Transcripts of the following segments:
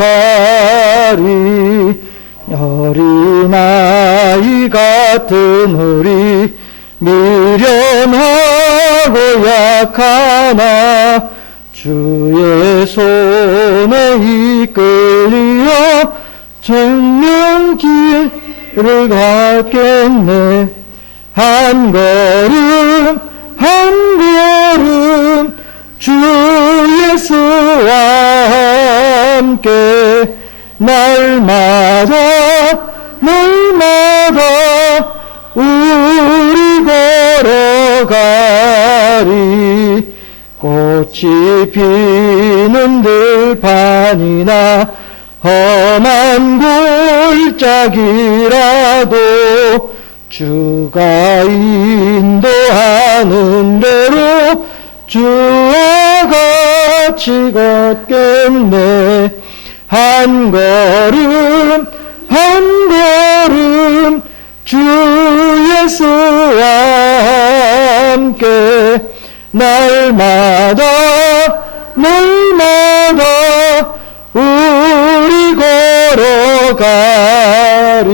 걸어가리. 어린아이 같은 우리 미련하고 약하나 주의 손에 이끌려 생명길을 걷겠네. 한 걸음 한 걸음 주 예수와 함께 날마다 우리 걸어가리. 꽃이 피는 들판이나 험한 골짜기라도 주가 인도하는 대로 주와 같이 걷겠네. 한 걸음 한 걸음 주 예수와 함께 날마다 우리 걸어가리.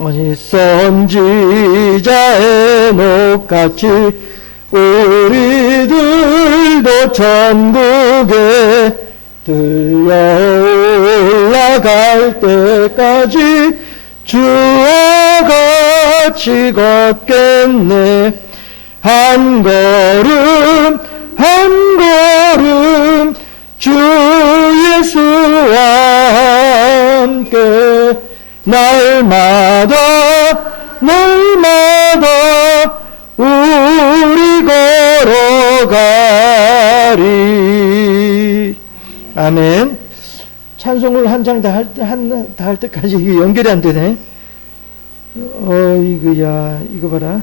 어디 선지자의 녹같이 우리들도 천국에 들려 올라갈 때까지 주와 같이 걷겠네. 한 걸음 한 걸음 주 예수와 함께 날마다 우리 걸어가리. 아멘. 찬송을 한 장 다 할 때까지 이게 연결이 안 되네. 이거야, 이거 봐라.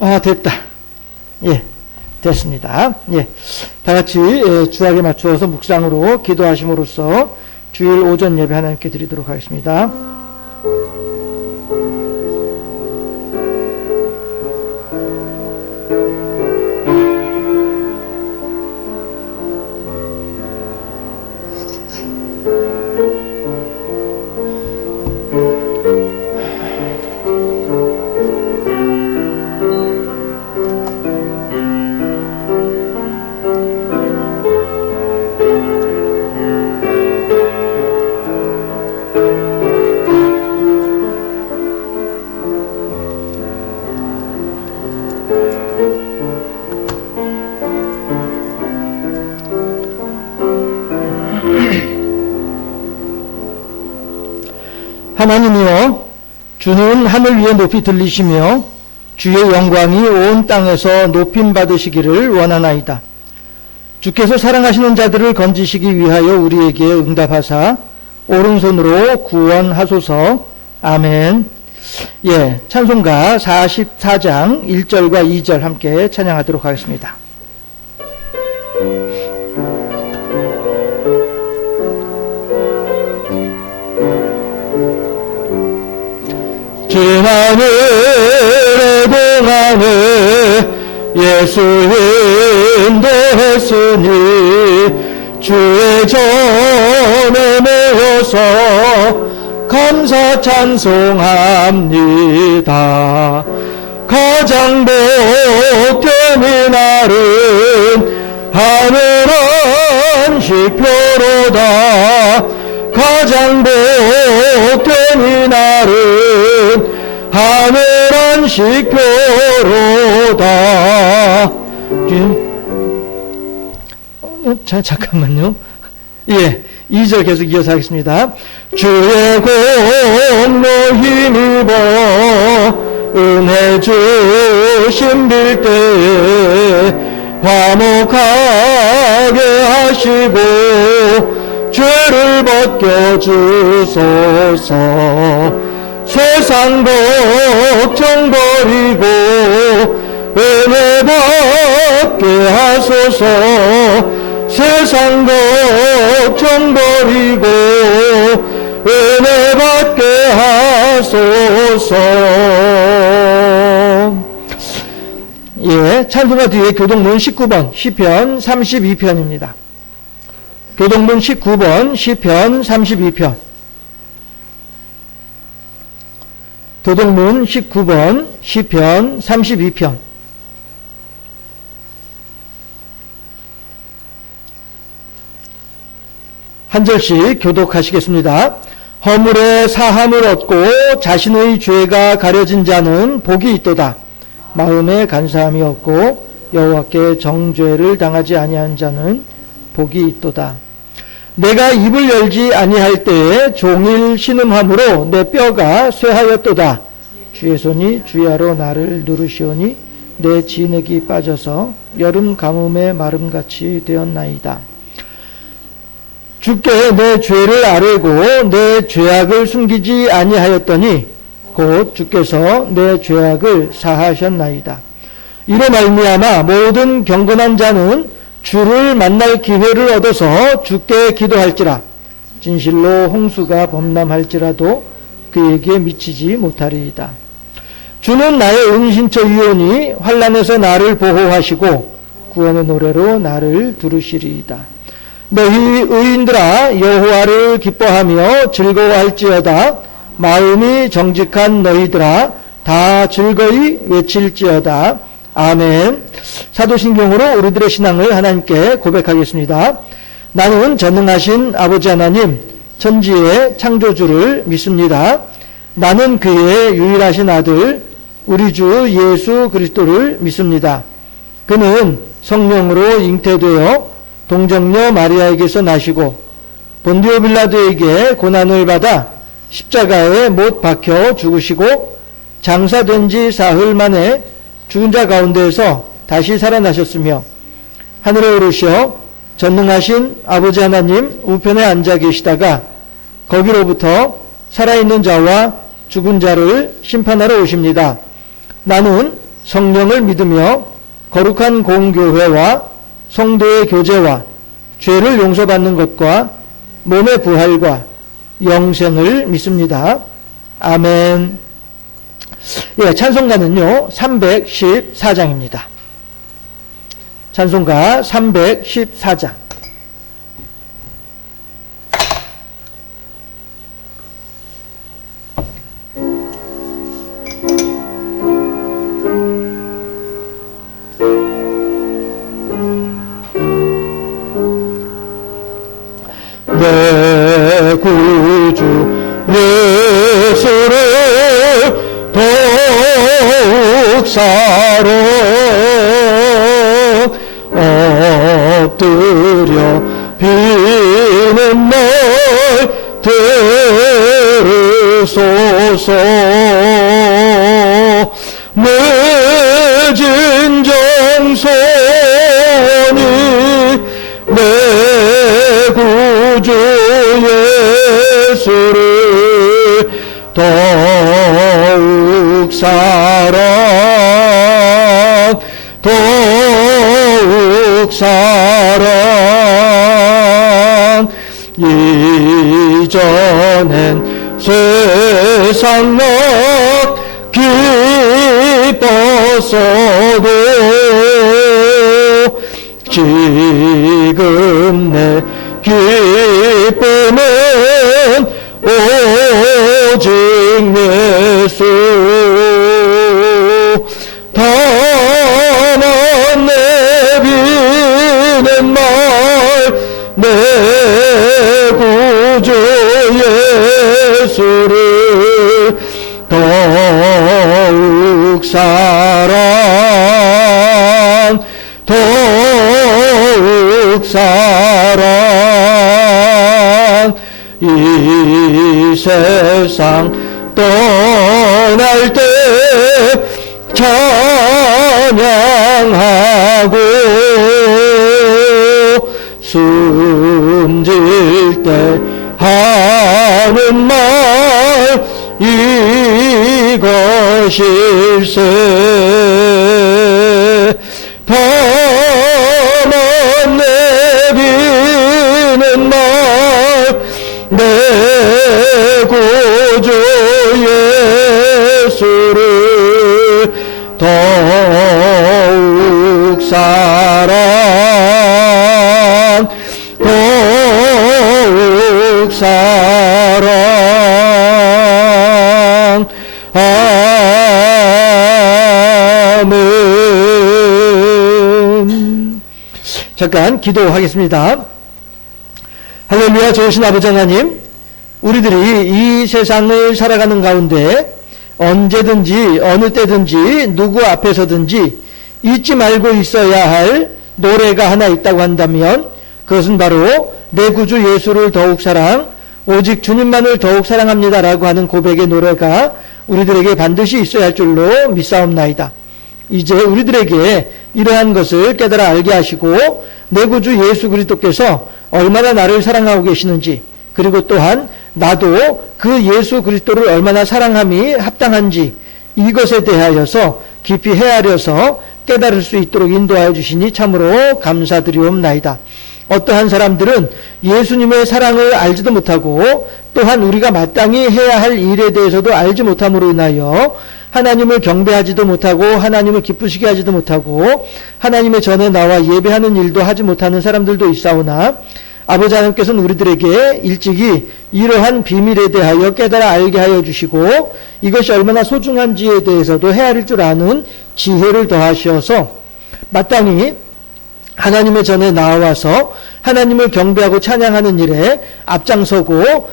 아, 됐다. 예, 됐습니다. 예, 다 같이 주약에 맞추어서 묵상으로 기도하심으로써 주일 오전 예배 하나님께 드리도록 하겠습니다. 하나님이여, 주는 하늘 위에 높이 들리시며 주의 영광이 온 땅에서 높임 받으시기를 원하나이다. 주께서 사랑하시는 자들을 건지시기 위하여 우리에게 응답하사 오른손으로 구원하소서. 아멘. 예, 찬송가 44장 1절과 2절 함께 찬양하도록 하겠습니다. 지난해에 동안에 예수 인도했으니 주의 전에 모여서 감사 찬송합니다. 가장 복된 이날은 하늘 안식표로다. 가장 복된 이날은 하늘 안식표로다. 잠깐만요. 예, 2절 계속 이어서 하겠습니다. 주의 공로 힘입어 은혜 주심 빌 때에 화목하게 하시고 죄를 벗겨주소서. 세상 걱정 버리고 은혜 받게 하소서. 세상 걱정 버리고 은혜 받게 하소서. 예, 찬송가 뒤에 교동문 19번 시편 32편입니다. 교동문 19번 시편 32편. 교동문 19번 시편 32편. 한 절씩 교독하시겠습니다. 허물에 사함을 얻고 자신의 죄가 가려진 자는 복이 있도다. 마음에 간사함이 없고 여호와께 정죄를 당하지 아니한 자는 복이 있도다. 내가 입을 열지 아니할 때에 종일 신음함으로 내 뼈가 쇠하였도다. 주의 손이 주야로 나를 누르시오니 내 진액이 빠져서 여름 가뭄의 마름같이 되었나이다. 주께 내 죄를 아뢰고 내 죄악을 숨기지 아니하였더니 곧 주께서 내 죄악을 사하셨나이다. 이로 말미암아 모든 경건한 자는 주를 만날 기회를 얻어서 주께 기도할지라. 진실로 홍수가 범람할지라도 그에게 미치지 못하리이다. 주는 나의 은신처이오니 환난에서 나를 보호하시고 구원의 노래로 나를 두르시리이다. 너희 의인들아 여호와를 기뻐하며 즐거워할지어다. 마음이 정직한 너희들아 다 즐거이 외칠지어다. 아멘. 사도신경으로 우리들의 신앙을 하나님께 고백하겠습니다. 나는 전능하신 아버지 하나님 천지의 창조주를 믿습니다. 나는 그의 유일하신 아들 우리 주 예수 그리스도를 믿습니다. 그는 성령으로 잉태되어 동정녀 마리아에게서 나시고 본디오 빌라도에게 고난을 받아 십자가에 못 박혀 죽으시고 장사된 지 사흘 만에 죽은 자 가운데에서 다시 살아나셨으며 하늘에 오르셔 전능하신 아버지 하나님 우편에 앉아 계시다가 거기로부터 살아있는 자와 죽은 자를 심판하러 오십니다. 나는 성령을 믿으며 거룩한 공교회와 성도의 교제와 죄를 용서받는 것과 몸의 부활과 영생을 믿습니다. 아멘. 예, 찬송가는요 314장입니다. 찬송가 314장. 내 구주 예수를 더욱 사랑 엎드려 비는 말 들으소서. 맺은 정손이 내 구주 예수를 더욱 사랑 더욱 사랑. 이전엔 세상 나 기뻤어도 지금 내 기쁨은 오직 예수. 다만 내비는 말 내 구주 예수를 더욱 사랑 더욱 사랑. 이 세상 떠날 때 찬양하고 숨질 때 하는 말 이것일세. 다만 내비는 말 내 구주 예수를 더욱 사랑 더욱 아멘. 잠깐 기도하겠습니다. 할렐루야. 좋으신 아버지 하나님, 우리들이 이 세상을 살아가는 가운데 언제든지 어느 때든지 누구 앞에서든지 잊지 말고 있어야 할 노래가 하나 있다고 한다면 그것은 바로 내 구주 예수를 더욱 사랑, 오직 주님만을 더욱 사랑합니다라고 하는 고백의 노래가 우리들에게 반드시 있어야 할 줄로 믿사옵나이다. 이제 우리들에게 이러한 것을 깨달아 알게 하시고 내 구주 예수 그리스도께서 얼마나 나를 사랑하고 계시는지, 그리고 또한 나도 그 예수 그리스도를 얼마나 사랑함이 합당한지 이것에 대하여서 깊이 헤아려서 깨달을 수 있도록 인도하여 주시니 참으로 감사드리옵나이다. 어떠한 사람들은 예수님의 사랑을 알지도 못하고 또한 우리가 마땅히 해야 할 일에 대해서도 알지 못함으로 인하여 하나님을 경배하지도 못하고 하나님을 기쁘시게 하지도 못하고 하나님의 전에 나와 예배하는 일도 하지 못하는 사람들도 있사오나, 아버지 하나님께서는 우리들에게 일찍이 이러한 비밀에 대하여 깨달아 알게 하여 주시고 이것이 얼마나 소중한지에 대해서도 헤아릴 줄 아는 지혜를 더하셔서 마땅히 하나님의 전에 나와서 하나님을 경배하고 찬양하는 일에 앞장서고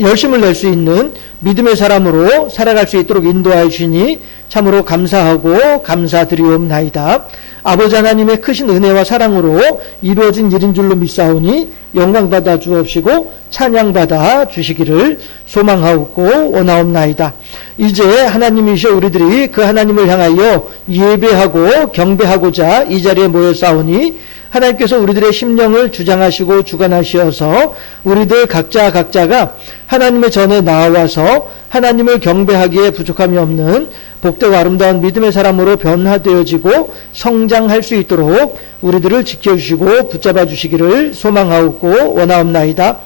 열심을 낼 수 있는 믿음의 사람으로 살아갈 수 있도록 인도하여 주시니 참으로 감사하고 감사드리옵나이다. 아버지 하나님의 크신 은혜와 사랑으로 이루어진 일인 줄로 믿사오니 영광받아 주옵시고 찬양받아 주시기를 소망하옵고 원하옵나이다. 이제 하나님이시여 우리들이 그 하나님을 향하여 예배하고 경배하고자 이 자리에 모였사오니 하나님께서 우리들의 심령을 주장하시고 주관하시어서 우리들 각자가 하나님의 전에 나와서 하나님을 경배하기에 부족함이 없는 복되고 아름다운 믿음의 사람으로 변화되어지고 성장할 수 있도록 우리들을 지켜주시고 붙잡아 주시기를 소망하옵고 원하옵나이다.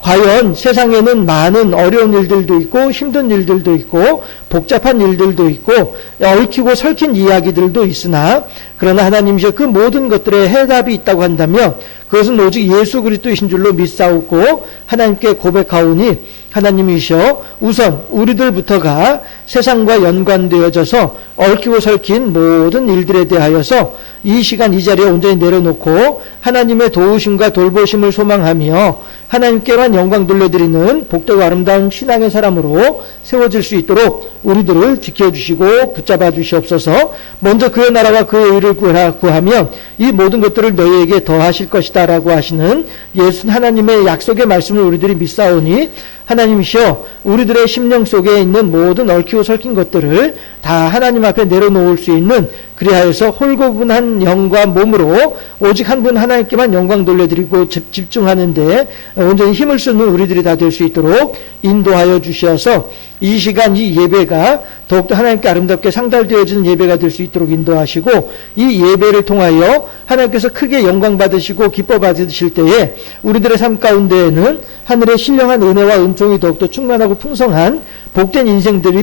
과연 세상에는 많은 어려운 일들도 있고 힘든 일들도 있고 복잡한 일들도 있고 얽히고 설킨 이야기들도 있으나, 그러나 하나님이시여 그 모든 것들에 해답이 있다고 한다면 그것은 오직 예수 그리스도이신 줄로 믿사옵고 하나님께 고백하오니, 하나님이시여 우선 우리들부터가 세상과 연관되어져서 얽히고 설킨 모든 일들에 대하여서 이 시간 이 자리에 온전히 내려놓고 하나님의 도우심과 돌보심을 소망하며 하나님께만 영광 돌려드리는 복되고 아름다운 신앙의 사람으로 세워질 수 있도록 우리들을 지켜주시고 붙잡아 주시옵소서. 먼저 그의 나라와 그의 의를 구하면 이 모든 것들을 너희에게 더하실 것이다 라고 하시는 예수 하나님의 약속의 말씀을 우리들이 믿사오니, 하나님이시여 우리들의 심령 속에 있는 모든 얽히고 설킨 것들을 다 하나님 앞에 내려놓을 수 있는, 그리하여서 홀고분한 영과 몸으로 오직 한 분 하나님께만 영광 돌려드리고 집중하는데 온전히 힘을 쓰는 우리들이 다 될 수 있도록 인도하여 주셔서 이 시간 이 예배가 더욱더 하나님께 아름답게 상달되어지는 예배가 될 수 있도록 인도하시고, 이 예배를 통하여 하나님께서 크게 영광 받으시고 기뻐 받으실 때에 우리들의 삶 가운데에는 하늘의 신령한 은혜와 은총이 더욱더 충만하고 풍성한 복된 인생들로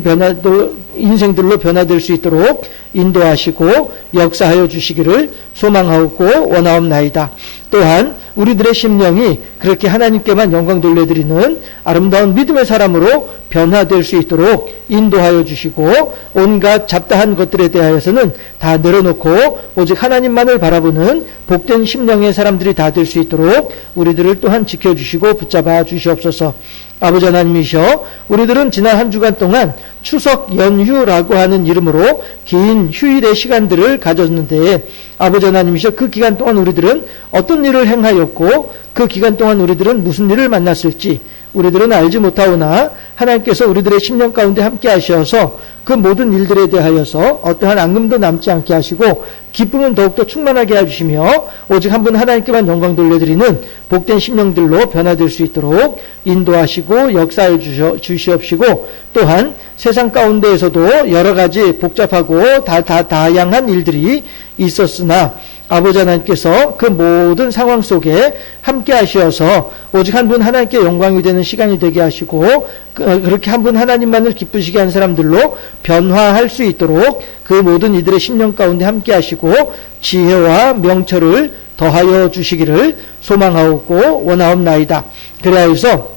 변화될 수 있도록 인도하시고 역사하여 주시기를 소망하고 원하옵나이다. 또한 우리들의 심령이 그렇게 하나님께만 영광 돌려드리는 아름다운 믿음의 사람으로 변화될 수 있도록 인도하여 주시고, 온갖 잡다한 것들에 대하여서는 다 내려놓고 오직 하나님만을 바라보는 복된 심령의 사람들이 다 될 수 있도록 우리들을 또한 지켜주시고 붙잡아 주시옵소서. 아버지 하나님이시여 우리들은 지난 한 주간 동안 추석 연휴라고 하는 이름으로 긴 휴일의 시간들을 가졌는데, 아버지 하나님이시여 그 기간 동안 우리들은 어떤 일을 행하였고 그 기간 동안 우리들은 무슨 일을 만났을지 우리들은 알지 못하오나, 하나님께서 우리들의 심령 가운데 함께 하셔서 그 모든 일들에 대하여서 어떠한 앙금도 남지 않게 하시고 기쁨은 더욱더 충만하게 해주시며 오직 한 분 하나님께만 영광 돌려드리는 복된 심령들로 변화될 수 있도록 인도하시고 역사해 주시옵시고, 또한 세상 가운데에서도 여러 가지 복잡하고 다양한 일들이 있었으나 아버지 하나님께서 그 모든 상황 속에 함께 하시어서 오직 한 분 하나님께 영광이 되는 시간이 되게 하시고, 그렇게 한 분 하나님만을 기쁘시게 한 사람들로 변화할 수 있도록 그 모든 이들의 심령 가운데 함께 하시고 지혜와 명철을 더하여 주시기를 소망하옵고 원하옵나이다. 그래서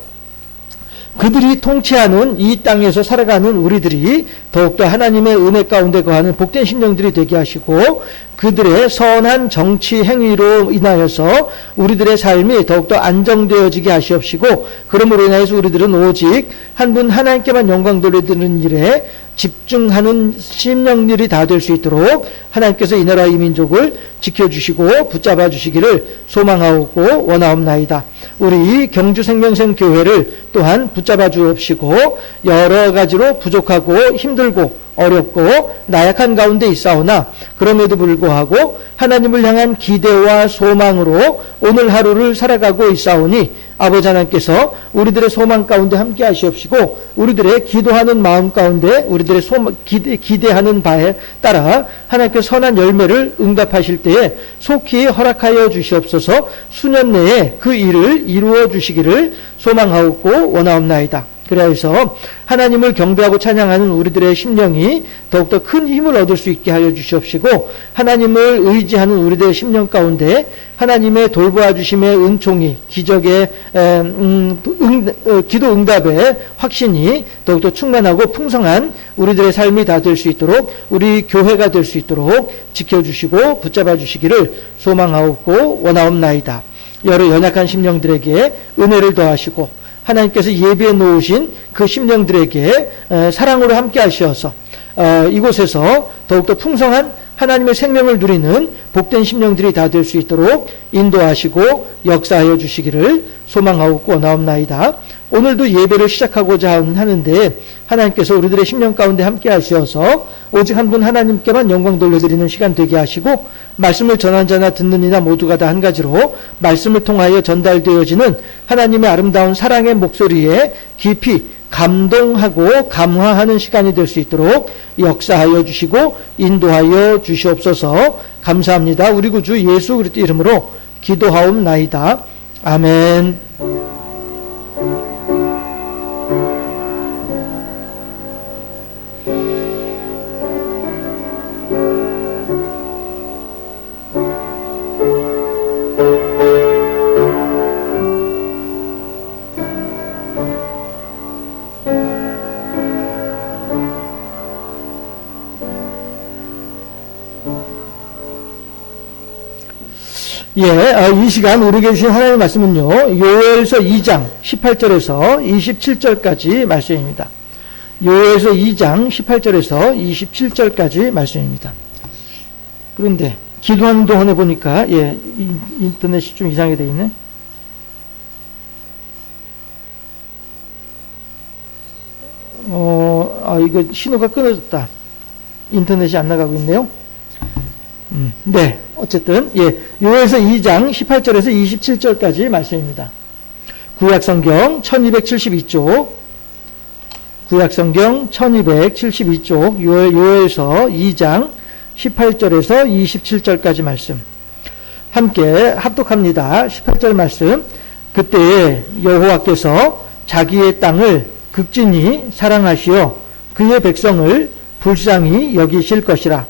그들이 통치하는 이 땅에서 살아가는 우리들이 더욱더 하나님의 은혜 가운데 거하는 복된 심령들이 되게 하시고, 그들의 선한 정치 행위로 인하여서 우리들의 삶이 더욱더 안정되어지게 하시옵시고, 그러므로 인하여서 우리들은 오직 한 분 하나님께만 영광 돌려드리는 일에 집중하는 심령들이 다 될 수 있도록 하나님께서 이 나라 이 민족을 지켜주시고 붙잡아 주시기를 소망하고 원하옵나이다. 우리 경주 생명샘 교회를 또한 붙잡아 주옵시고, 여러 가지로 부족하고 힘들고 어렵고 나약한 가운데 있사오나 그럼에도 불구하고 하나님을 향한 기대와 소망으로 오늘 하루를 살아가고 있사오니 아버지 하나님께서 우리들의 소망 가운데 함께 하시옵시고, 우리들의 기도하는 마음 가운데 우리들의 기대하는 바에 따라 하나님께서 선한 열매를 응답하실 때에 속히 허락하여 주시옵소서. 수년 내에 그 일을 이루어 주시기를 소망하고 원하옵나이다. 그래서 하나님을 경배하고 찬양하는 우리들의 심령이 더욱더 큰 힘을 얻을 수 있게 하여 주시옵시고, 하나님을 의지하는 우리들의 심령 가운데 하나님의 돌보아 주심의 은총이, 기적의 기도 응답의 확신이 더욱더 충만하고 풍성한 우리들의 삶이 다 될 수 있도록, 우리 교회가 될 수 있도록 지켜주시고 붙잡아 주시기를 소망하고 원하옵나이다. 여러 연약한 심령들에게 은혜를 더하시고, 하나님께서 예비해 놓으신 그 심령들에게 사랑으로 함께 하시어서 이곳에서 더욱더 풍성한 하나님의 생명을 누리는 복된 심령들이 다 될 수 있도록 인도하시고 역사하여 주시기를 소망하고 원하옵나이다. 오늘도 예배를 시작하고자 하는데 하나님께서 우리들의 심령 가운데 함께 하시어서 오직 한 분 하나님께만 영광 돌려드리는 시간 되게 하시고, 말씀을 전한 자나 듣는 이나 모두가 다 한 가지로 말씀을 통하여 전달되어지는 하나님의 아름다운 사랑의 목소리에 깊이 감동하고 감화하는 시간이 될 수 있도록 역사하여 주시고 인도하여 주시옵소서. 감사합니다. 우리 구주 예수 그리스도 이름으로 기도하옵나이다. 아멘. 이 시간 우리에게 주신 하나님의 말씀은요, 요엘서 2장 18절에서 27절까지 말씀입니다. 요엘서 2장 18절에서 27절까지 말씀입니다. 그런데 기도하는 동안에 보니까 인터넷이 좀 이상하게 되어 있네. 이거 신호가 끊어졌다. 인터넷이 안 나가고 있네요. 네, 어쨌든 요엘서 2장 18절에서 27절까지 말씀입니다. 구약성경 1272쪽, 구약성경 1272쪽 요엘서 2장 18절에서 27절까지 말씀 함께 합독합니다. 18절 말씀. 그때에 여호와께서 자기의 땅을 극진히 사랑하시어 그의 백성을 불쌍히 여기실 것이라.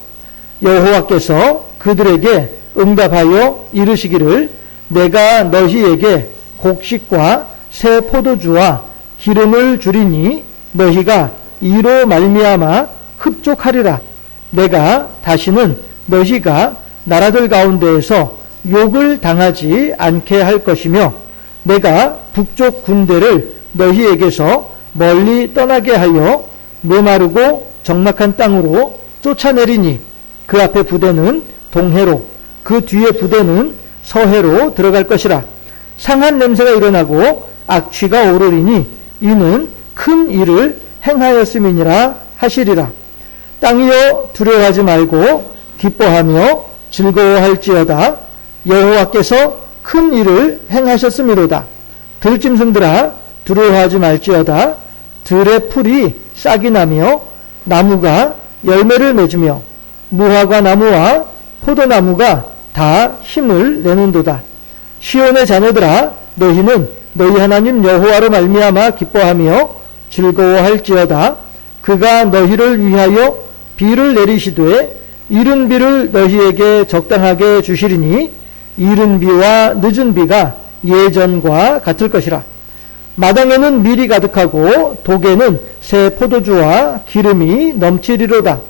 여호와께서 그들에게 응답하여 이르시기를 내가 너희에게 곡식과 새 포도주와 기름을 주리니 너희가 이로 말미암아 흡족하리라. 내가 다시는 너희가 나라들 가운데에서 욕을 당하지 않게 할 것이며 내가 북쪽 군대를 너희에게서 멀리 떠나게 하여 메마르고 적막한 땅으로 쫓아내리니 그 앞에 부대는 동해로 그 뒤에 부대는 서해로 들어갈 것이라. 상한 냄새가 일어나고 악취가 오르리니 이는 큰 일을 행하였음이니라 하시리라. 땅이여 두려워하지 말고 기뻐하며 즐거워할지어다. 여호와께서 큰 일을 행하셨음이로다. 들짐승들아 두려워하지 말지어다. 들의 풀이 싹이 나며 나무가 열매를 맺으며 무화과 나무와 포도나무가 다 힘을 내는도다. 시온의 자녀들아 너희는 너희 하나님 여호와로 말미암아 기뻐하며 즐거워할지어다. 그가 너희를 위하여 비를 내리시되 이른 비를 너희에게 적당하게 주시리니 이른 비와 늦은 비가 예전과 같을 것이라. 마당에는 밀이 가득하고 독에는 새 포도주와 기름이 넘치리로다.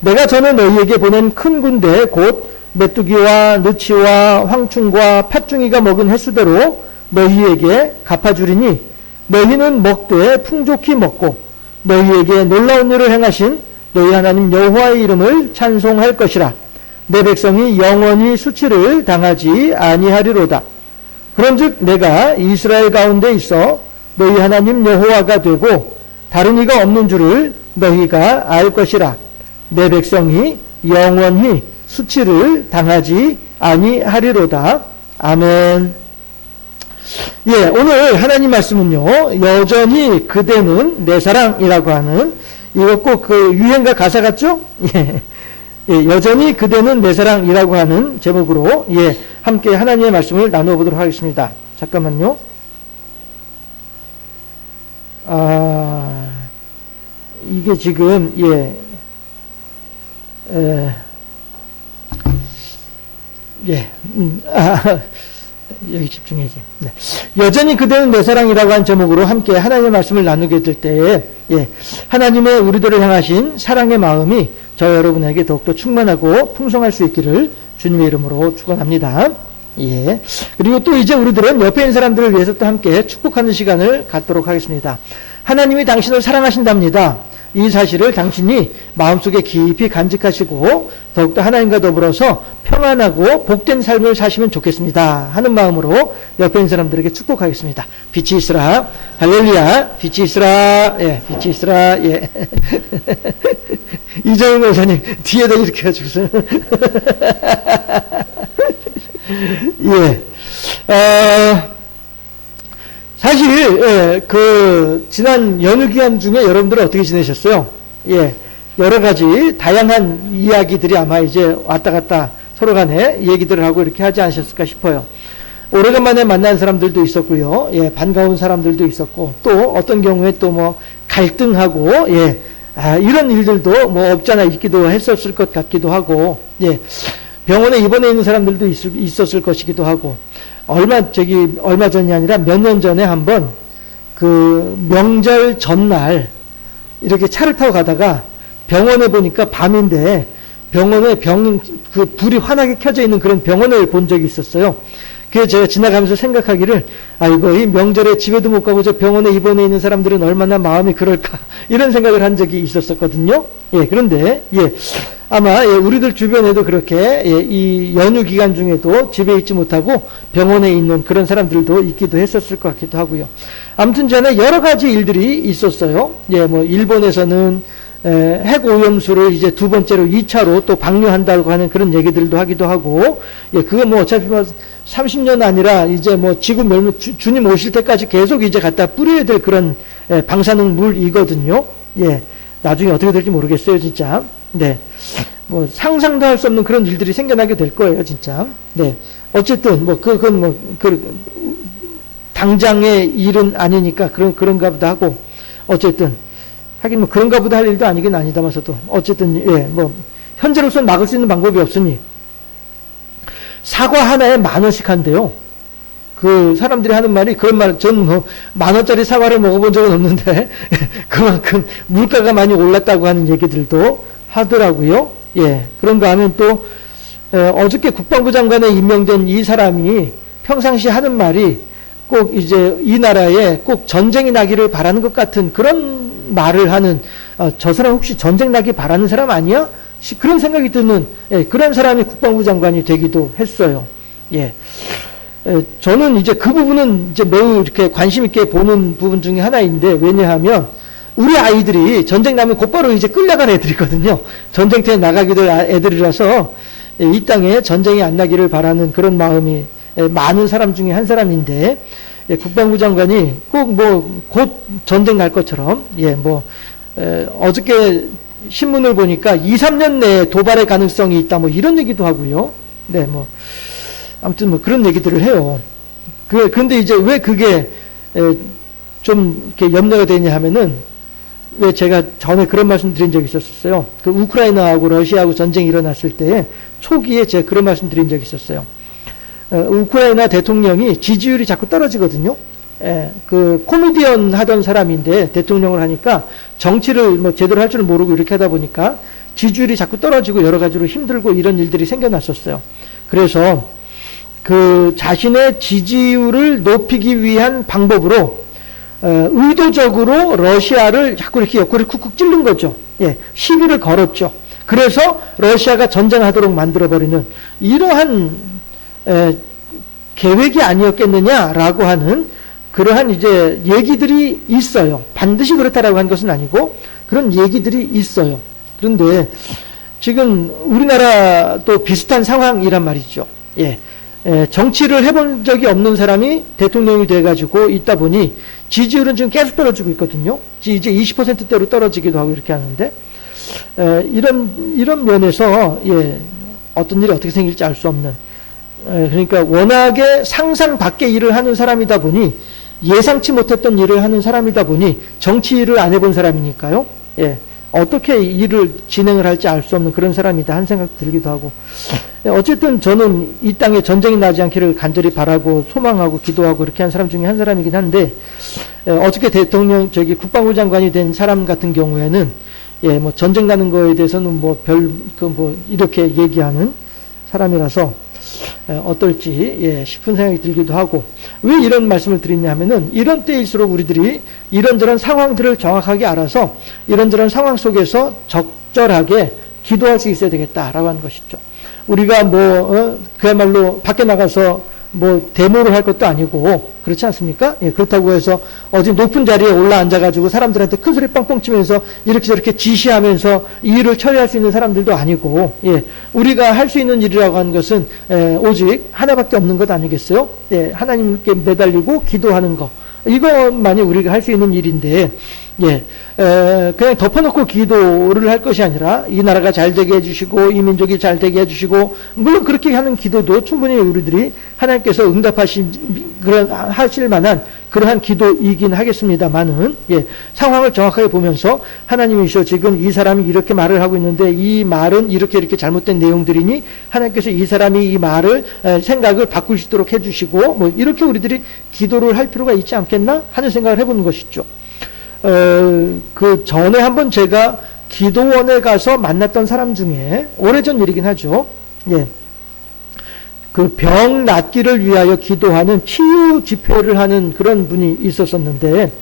내가 전에 너희에게 보낸 큰 군대 곧 메뚜기와 느치와 황충과 팥중이가 먹은 횟수대로 너희에게 갚아주리니 너희는 먹되 풍족히 먹고 너희에게 놀라운 일을 행하신 너희 하나님 여호와의 이름을 찬송할 것이라. 내 백성이 영원히 수치를 당하지 아니하리로다. 그런즉 내가 이스라엘 가운데 있어 너희 하나님 여호와가 되고 다른 이가 없는 줄을 너희가 알 것이라. 내 백성이 영원히 수치를 당하지 아니하리로다. 아멘. 예, 오늘 하나님 말씀은요, 여전히 그대는 내 사랑이라고 하는, 이거 꼭 그 유행가 가사 같죠? 예. 예, 여전히 그대는 내 사랑이라고 하는 제목으로, 예, 함께 하나님의 말씀을 나누어 보도록 하겠습니다. 잠깐만요. 이게 지금, 여기 집중해야지. 네. 여전히 그대는 내 사랑이라고 한 제목으로 함께 하나님의 말씀을 나누게 될 때에, 하나님의 우리들을 향하신 사랑의 마음이 저 여러분에게 더욱더 충만하고 풍성할 수 있기를 주님의 이름으로 축원합니다. 예. 그리고 또 이제 우리들은 옆에 있는 사람들을 위해서 또 함께 축복하는 시간을 갖도록 하겠습니다. 하나님이 당신을 사랑하신답니다. 이 사실을 당신이 마음속에 깊이 간직하시고 더욱더 하나님과 더불어서 평안하고 복된 삶을 사시면 좋겠습니다 하는 마음으로 옆에 있는 사람들에게 축복하겠습니다. 빛이 있으라. 할렐루야. 빛이 있으라. 예, 빛이 있으라. 예. 이정훈 목사님 뒤에다 이렇게 해주세요. 예. 사실 그 지난 연휴 기간 중에 여러분들은 어떻게 지내셨어요? 예, 여러 가지 다양한 이야기들이 아마 이제 왔다 갔다 서로 간에 얘기들을 하고 이렇게 하지 않으셨을까 싶어요. 오래간만에 만난 사람들도 있었고요. 예, 반가운 사람들도 있었고 또 어떤 경우에 또 뭐 갈등하고 이런 일들도 뭐 없잖아 있기도 했었을 것 같기도 하고 병원에 입원해 있는 사람들도 있었을 것이기도 하고 얼마 전이 아니라 몇 년 전에 한번 그 명절 전날 이렇게 차를 타고 가다가 병원에 보니까 밤인데 병원에 그 불이 환하게 켜져 있는 그런 병원을 본 적이 있었어요. 그래서 제가 지나가면서 생각하기를 이거 이 명절에 집에도 못 가고 저 병원에 입원해 있는 사람들은 얼마나 마음이 그럴까 이런 생각을 한 적이 있었었거든요. 그런데 아마 우리들 주변에도 그렇게 이 연휴 기간 중에도 집에 있지 못하고 병원에 있는 그런 사람들도 있기도 했었을 것 같기도 하고요. 아무튼 전에 여러 가지 일들이 있었어요. 뭐 일본에서는 핵 오염수를 이제 두 번째로 2차로 또 방류한다고 하는 그런 얘기들도 하기도 하고 그거 뭐 어차피 30년 아니라 이제 뭐 지구 멸망 주님 오실 때까지 계속 이제 갖다 뿌려야 될 그런 방사능 물이거든요. 나중에 어떻게 될지 모르겠어요, 진짜. 뭐 상상도 할 수 없는 그런 일들이 생겨나게 될 거예요, 진짜. 어쨌든 뭐 그건 당장의 일은 아니니까 그런가 보다 하고 어쨌든 하긴 뭐 그런가 보다 할 일도 아니긴 아니다마서도 어쨌든 뭐 현재로서는 막을 수 있는 방법이 없으니 사과 하나에 10,000원씩 한대요. 그 사람들이 하는 말이 그런 말, 전 뭐 10,000원짜리 사과를 먹어본 적은 없는데 그만큼 물가가 많이 올랐다고 하는 얘기들도 하더라고요. 그런가 하면 또 어저께 국방부 장관에 임명된 이 사람이 평상시 하는 말이 꼭 이제 이 나라에 꼭 전쟁이 나기를 바라는 것 같은 그런 말을 하는 저 사람 혹시 전쟁 나기 바라는 사람 아니야? 그런 생각이 드는 그런 사람이 국방부 장관이 되기도 했어요. 저는 이제 그 부분은 이제 매우 이렇게 관심 있게 보는 부분 중에 하나인데 왜냐하면 우리 아이들이 전쟁 나면 곧바로 이제 끌려간 애들이거든요. 전쟁터에 나가기도 애들이라서 이 땅에 전쟁이 안 나기를 바라는 그런 마음이 많은 사람 중에 한 사람인데 국방부 장관이 꼭 뭐 곧 전쟁 날 것처럼 어저께 신문을 보니까 2-3년 내에 도발의 가능성이 있다 뭐 이런 얘기도 하고요. 뭐 아무튼 뭐 그런 얘기들을 해요. 근데 이제 왜 그게 좀 이렇게 염려가 되냐 하면은 왜 제가 전에 그런 말씀 드린 적이 있었어요. 그 우크라이나하고 러시아하고 전쟁이 일어났을 때 초기에 제가 그런 말씀 드린 적이 있었어요. 우크라이나 대통령이 지지율이 자꾸 떨어지거든요. 그러니까 그 사람들이 그 코미디언 하던 사람인데 대통령을 하니까 정치를 뭐 제대로 할 줄 모르고 이렇게 하다 보니까 지지율이 자꾸 떨어지고 여러 가지로 힘들고 이런 일들이 생겨났었어요. 그래서 그 자신의 지지율을 높이기 위한 방법으로 의도적으로 러시아를 자꾸 이렇게 옆구리 쿡쿡 찔른 거죠. 예, 시비를 걸었죠. 그래서 러시아가 전쟁하도록 만들어버리는 이러한 계획이 아니었겠느냐라고 하는 그러한 이제 얘기들이 있어요. 반드시 그렇다라고 한 것은 아니고 그런 얘기들이 있어요. 그런데 지금 우리나라도 비슷한 상황이란 말이죠. 예. 정치를 해본 적이 없는 사람이 대통령이 돼가지고 있다 보니 지지율은 지금 계속 떨어지고 있거든요. 이제 20%대로 떨어지기도 하고 이렇게 하는데, 이런 면에서, 예, 어떤 일이 어떻게 생길지 알 수 없는, 그러니까 워낙에 상상 밖의 일을 하는 사람이다 보니, 예상치 못했던 일을 하는 사람이다 보니, 정치 일을 안 해본 사람이니까요. 예. 어떻게 일을 진행을 할지 알 수 없는 그런 사람이다 한 생각 들기도 하고, 어쨌든 저는 이 땅에 전쟁이 나지 않기를 간절히 바라고 소망하고 기도하고 이렇게 한 사람 중에 한 사람이긴 한데, 어떻게 대통령 국방부 장관이 된 사람 같은 경우에는 예, 뭐 전쟁 나는 거에 대해서는 뭐 이렇게 얘기하는 사람이라서 어떨지 예, 싶은 생각이 들기도 하고, 왜 이런 말씀을 드리냐 하면은 이런 때일수록 우리들이 이런저런 상황들을 정확하게 알아서 이런저런 상황 속에서 적절하게 기도할 수 있어야 되겠다라고 하는 것이죠. 우리가 그야말로 밖에 나가서 뭐 데모를 할 것도 아니고 그렇지 않습니까? 예, 그렇다고 해서 어디 높은 자리에 올라앉아가지고 사람들한테 큰 소리 뻥뻥 치면서 이렇게 저렇게 지시하면서 이 일을 처리할 수 있는 사람들도 아니고, 예, 우리가 할 수 있는 일이라고 하는 것은 오직 하나밖에 없는 것 아니겠어요? 예, 하나님께 매달리고 기도하는 거, 이것만이 우리가 할 수 있는 일인데, 예, 그냥 덮어놓고 기도를 할 것이 아니라 이 나라가 잘 되게 해주시고 이 민족이 잘 되게 해주시고, 물론 그렇게 하는 기도도 충분히 우리들이 하나님께서 응답하실 만한 그러한 기도이긴 하겠습니다만은, 예, 상황을 정확하게 보면서 하나님이시여 지금 이 사람이 이렇게 말을 하고 있는데 이 말은 이렇게 잘못된 내용들이니 하나님께서 이 사람이 이 말을 생각을 바꿀 수 있도록 해주시고, 뭐 이렇게 우리들이 기도를 할 필요가 있지 않겠나 하는 생각을 해보는 것이죠. 그 전에 한번 제가 기도원에 가서 만났던 사람 중에, 오래전 일이긴 하죠. 예. 그 병 낫기를 위하여 기도하는 치유 집회를 하는 그런 분이 있었었는데,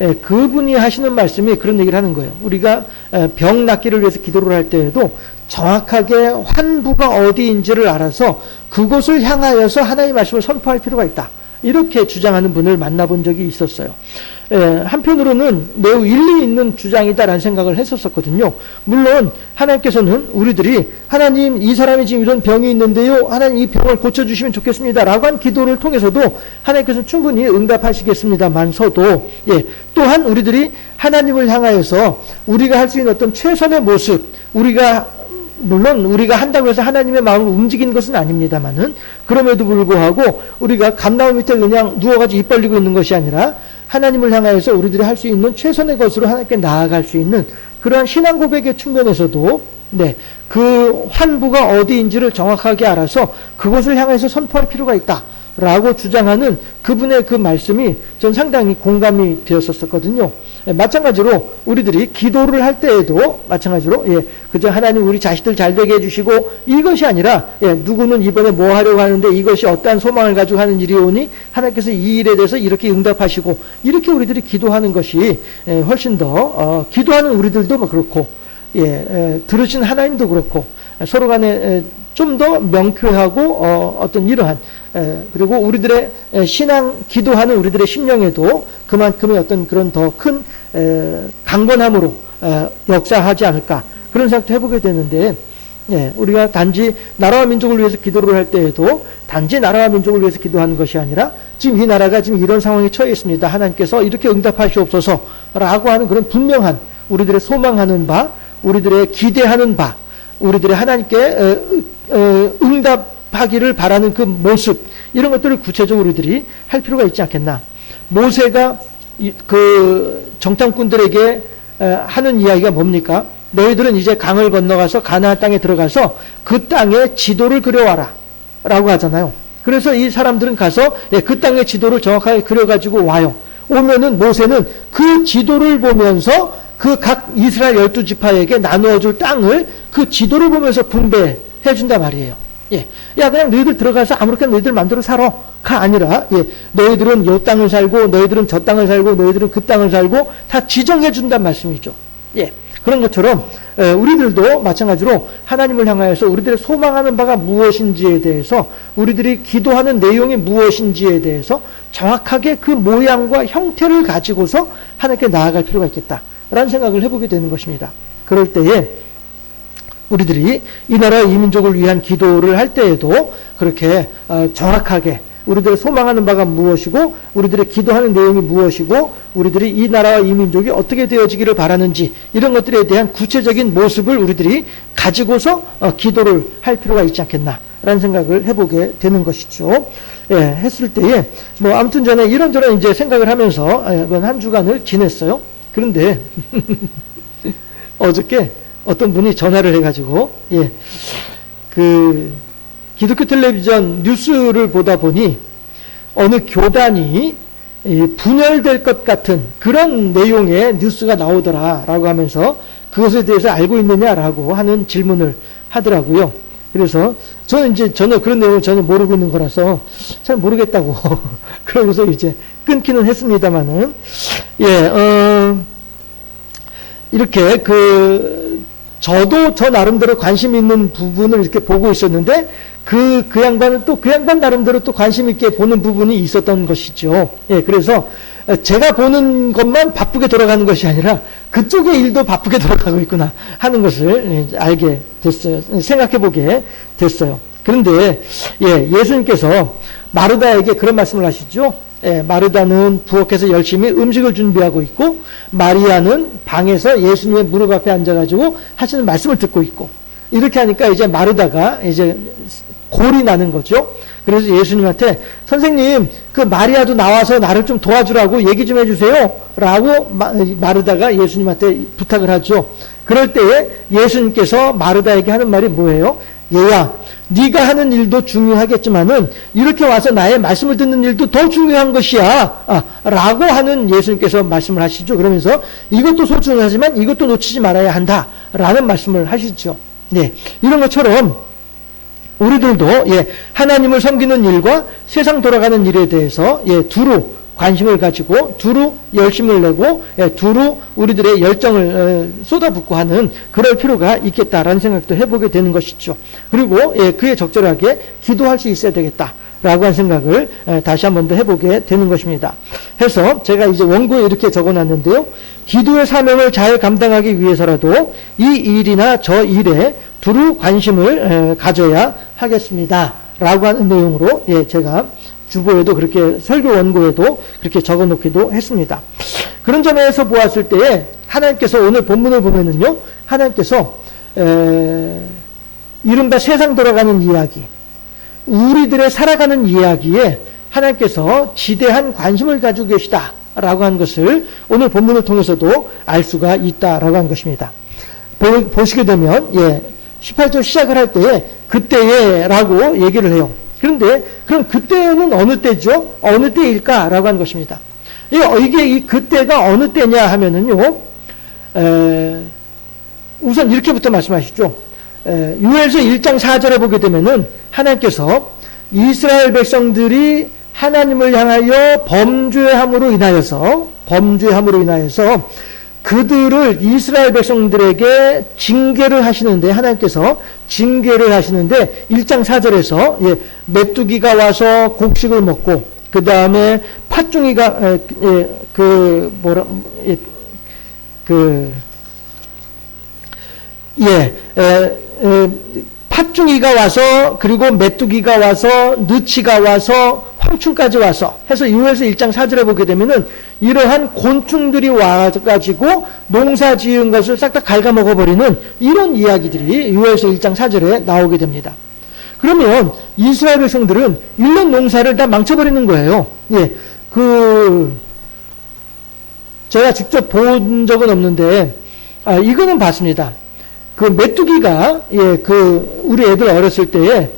예, 그분이 하시는 말씀이 그런 얘기를 하는 거예요. 우리가 병 낫기를 위해서 기도를 할 때에도 정확하게 환부가 어디인지를 알아서 그곳을 향하여서 하나님의 말씀을 선포할 필요가 있다. 이렇게 주장하는 분을 만나본 적이 있었어요. 한편으로는 매우 일리 있는 주장이다라는 생각을 했었거든요. 물론 하나님께서는 우리들이 하나님 이 사람이 지금 이런 병이 있는데요, 하나님 이 병을 고쳐주시면 좋겠습니다 라고 한 기도를 통해서도 하나님께서는 충분히 응답하시겠습니다만서도, 예, 또한 우리들이 하나님을 향하여서 우리가 할 수 있는 어떤 최선의 모습, 물론 우리가 한다고 해서 하나님의 마음을 움직이는 것은 아닙니다만은, 그럼에도 불구하고 우리가 감나무 밑에 그냥 누워가지고 입 벌리고 있는 것이 아니라 하나님을 향하여서 우리들이 할 수 있는 최선의 것으로 하나님께 나아갈 수 있는 그러한 신앙 고백의 측면에서도, 네, 그 환부가 어디인지를 정확하게 알아서 그것을 향해서 선포할 필요가 있다 라고 주장하는 그분의 그 말씀이 전 상당히 공감이 되었었거든요. 예, 마찬가지로 우리들이 기도를 할 때에도 마찬가지로, 예, 그저 하나님 우리 자식들 잘 되게 해주시고 이것이 아니라, 예, 누구는 이번에 뭐 하려고 하는데 이것이 어떠한 소망을 가지고 하는 일이오니 하나님께서 이 일에 대해서 이렇게 응답하시고, 이렇게 우리들이 기도하는 것이 훨씬 더 기도하는 우리들도 그렇고, 예, 들으신 하나님도 그렇고, 서로 간에 좀 더 명쾌하고 어떤 이러한, 그리고 우리들의 신앙 기도하는 우리들의 심령에도 그만큼의 어떤 그런 더 큰 강건함으로 역사하지 않을까, 그런 생각도 해보게 되는데, 예, 우리가 단지 나라와 민족을 위해서 기도를 할 때에도 단지 나라와 민족을 위해서 기도하는 것이 아니라 지금 이 나라가 지금 이런 상황에 처해 있습니다, 하나님께서 이렇게 응답하시옵소서 라고 하는 그런 분명한 우리들의 소망하는 바, 우리들의 기대하는 바, 우리들의 하나님께 응답하기를 바라는 그 모습, 이런 것들을 구체적으로 우리들이 할 필요가 있지 않겠나. 모세가 그 정탐꾼들에게 하는 이야기가 뭡니까? 너희들은 이제 강을 건너가서 가나안 땅에 들어가서 그 땅의 지도를 그려와라 라고 하잖아요. 그래서 이 사람들은 가서 그 땅의 지도를 정확하게 그려가지고 와요. 오면은 모세는 그 지도를 보면서 그 각 이스라엘 12지파에게 나누어줄 땅을 그 지도를 보면서 분배해 준단 말이에요. 예. 야, 그냥 너희들 들어가서 아무렇게나 너희들 마음대로 살아. 가 아니라, 예. 너희들은 요 땅을 살고, 너희들은 저 땅을 살고, 너희들은 그 땅을 살고, 다 지정해 준단 말씀이죠. 예. 그런 것처럼, 우리들도 마찬가지로 하나님을 향하여서 우리들의 소망하는 바가 무엇인지에 대해서, 우리들이 기도하는 내용이 무엇인지에 대해서 정확하게 그 모양과 형태를 가지고서 하나님께 나아갈 필요가 있겠다. 라는 생각을 해보게 되는 것입니다. 그럴 때에, 우리들이 이 나라 이 민족을 위한 기도를 할 때에도 그렇게 정확하게 우리들의 소망하는 바가 무엇이고 우리들의 기도하는 내용이 무엇이고 우리들이 이 나라와 이 민족이 어떻게 되어지기를 바라는지 이런 것들에 대한 구체적인 모습을 우리들이 가지고서 기도를 할 필요가 있지 않겠나라는 생각을 해보게 되는 것이죠. 예, 했을 때에 뭐 아무튼 전에 이런저런 이제 생각을 하면서 이번 한 주간을 지냈어요. 그런데 어저께 어떤 분이 전화를 해가지고, 예, 그, 기독교 텔레비전 뉴스를 보다 보니, 어느 교단이 분열될 것 같은 그런 내용의 뉴스가 나오더라, 라고 하면서, 그것에 대해서 알고 있느냐라고 하는 질문을 하더라고요. 그래서, 저는 이제 전혀 그런 내용을 전혀 모르고 있는 거라서, 잘 모르겠다고. 그러고서 이제 끊기는 했습니다만은, 예, 이렇게 저도 저 나름대로 관심 있는 부분을 이렇게 보고 있었는데, 그 양반은 또 그 양반 나름대로 또 관심 있게 보는 부분이 있었던 것이죠. 예, 그래서 제가 보는 것만 바쁘게 돌아가는 것이 아니라 그쪽의 일도 바쁘게 돌아가고 있구나 하는 것을 알게 됐어요. 생각해 보게 됐어요. 그런데, 예, 예수님께서 마르다에게 그런 말씀을 하시죠. 예, 마르다는 부엌에서 열심히 음식을 준비하고 있고 마리아는 방에서 예수님의 무릎 앞에 앉아가지고 하시는 말씀을 듣고 있고 이렇게 하니까 이제 마르다가 이제 골이 나는 거죠. 그래서 예수님한테 선생님 그 마리아도 나와서 나를 좀 도와주라고 얘기 좀 해주세요 라고 마르다가 예수님한테 부탁을 하죠. 그럴 때에 예수님께서 마르다에게 하는 말이 뭐예요? 얘야, 네가 하는 일도 중요하겠지만은 이렇게 와서 나의 말씀을 듣는 일도 더 중요한 것이야 라고 하는 예수님께서 말씀을 하시죠. 그러면서 이것도 소중하지만 이것도 놓치지 말아야 한다 라는 말씀을 하시죠. 네, 이런 것처럼 우리들도, 예, 하나님을 섬기는 일과 세상 돌아가는 일에 대해서, 예, 두루 관심을 가지고 두루 열심을 내고, 예, 두루 우리들의 열정을 쏟아붓고 하는 그럴 필요가 있겠다라는 생각도 해보게 되는 것이죠. 그리고, 예, 그에 적절하게 기도할 수 있어야 되겠다라고 한 생각을 다시 한 번 더 해보게 되는 것입니다. 해서 제가 이제 원고에 이렇게 적어놨는데요. 기도의 사명을 잘 감당하기 위해서라도 이 일이나 저 일에 두루 관심을 가져야 하겠습니다. 라고 하는 내용으로, 예, 제가 주보에도 그렇게 설교 원고에도 그렇게 적어놓기도 했습니다. 그런 점에서 보았을 때에 하나님께서 오늘 본문을 보면은요, 하나님께서 이른바 세상 돌아가는 이야기, 우리들의 살아가는 이야기에 하나님께서 지대한 관심을 가지고 계시다 라고 한 것을 오늘 본문을 통해서도 알 수가 있다라고 한 것입니다. 보시게 되면, 예, 18절 시작을 할 때에 그때에 라고 얘기를 해요. 그런데 그럼 그때는 어느 때죠? 어느 때일까라고 하는 것입니다. 이게 이 그때가 어느 때냐 하면은요, 우선 이렇게부터 말씀하시죠. 요엘서 1장 4절에 보게 되면은 하나님께서 이스라엘 백성들이 하나님을 향하여 범죄함으로 인하여서 그들을 이스라엘 백성들에게 징계를 하시는데, 하나님께서 징계를 하시는데 1장 4절에서, 예, 메뚜기가 와서 곡식을 먹고 그 다음에 팥종이가 팥중이가 와서, 그리고 메뚜기가 와서, 느치가 와서, 황충까지 와서 해서 요엘서 1장 4절에 보게 되면은 이러한 곤충들이 와가지고 농사 지은 것을 싹 다 갉아먹어버리는 이런 이야기들이 요엘서 1장 4절에 나오게 됩니다. 그러면 이스라엘 백성들은 1년 농사를 다 망쳐버리는 거예요. 예, 제가 직접 본 적은 없는데, 이거는 봤습니다. 그 메뚜기가, 예, 우리 애들 어렸을 때에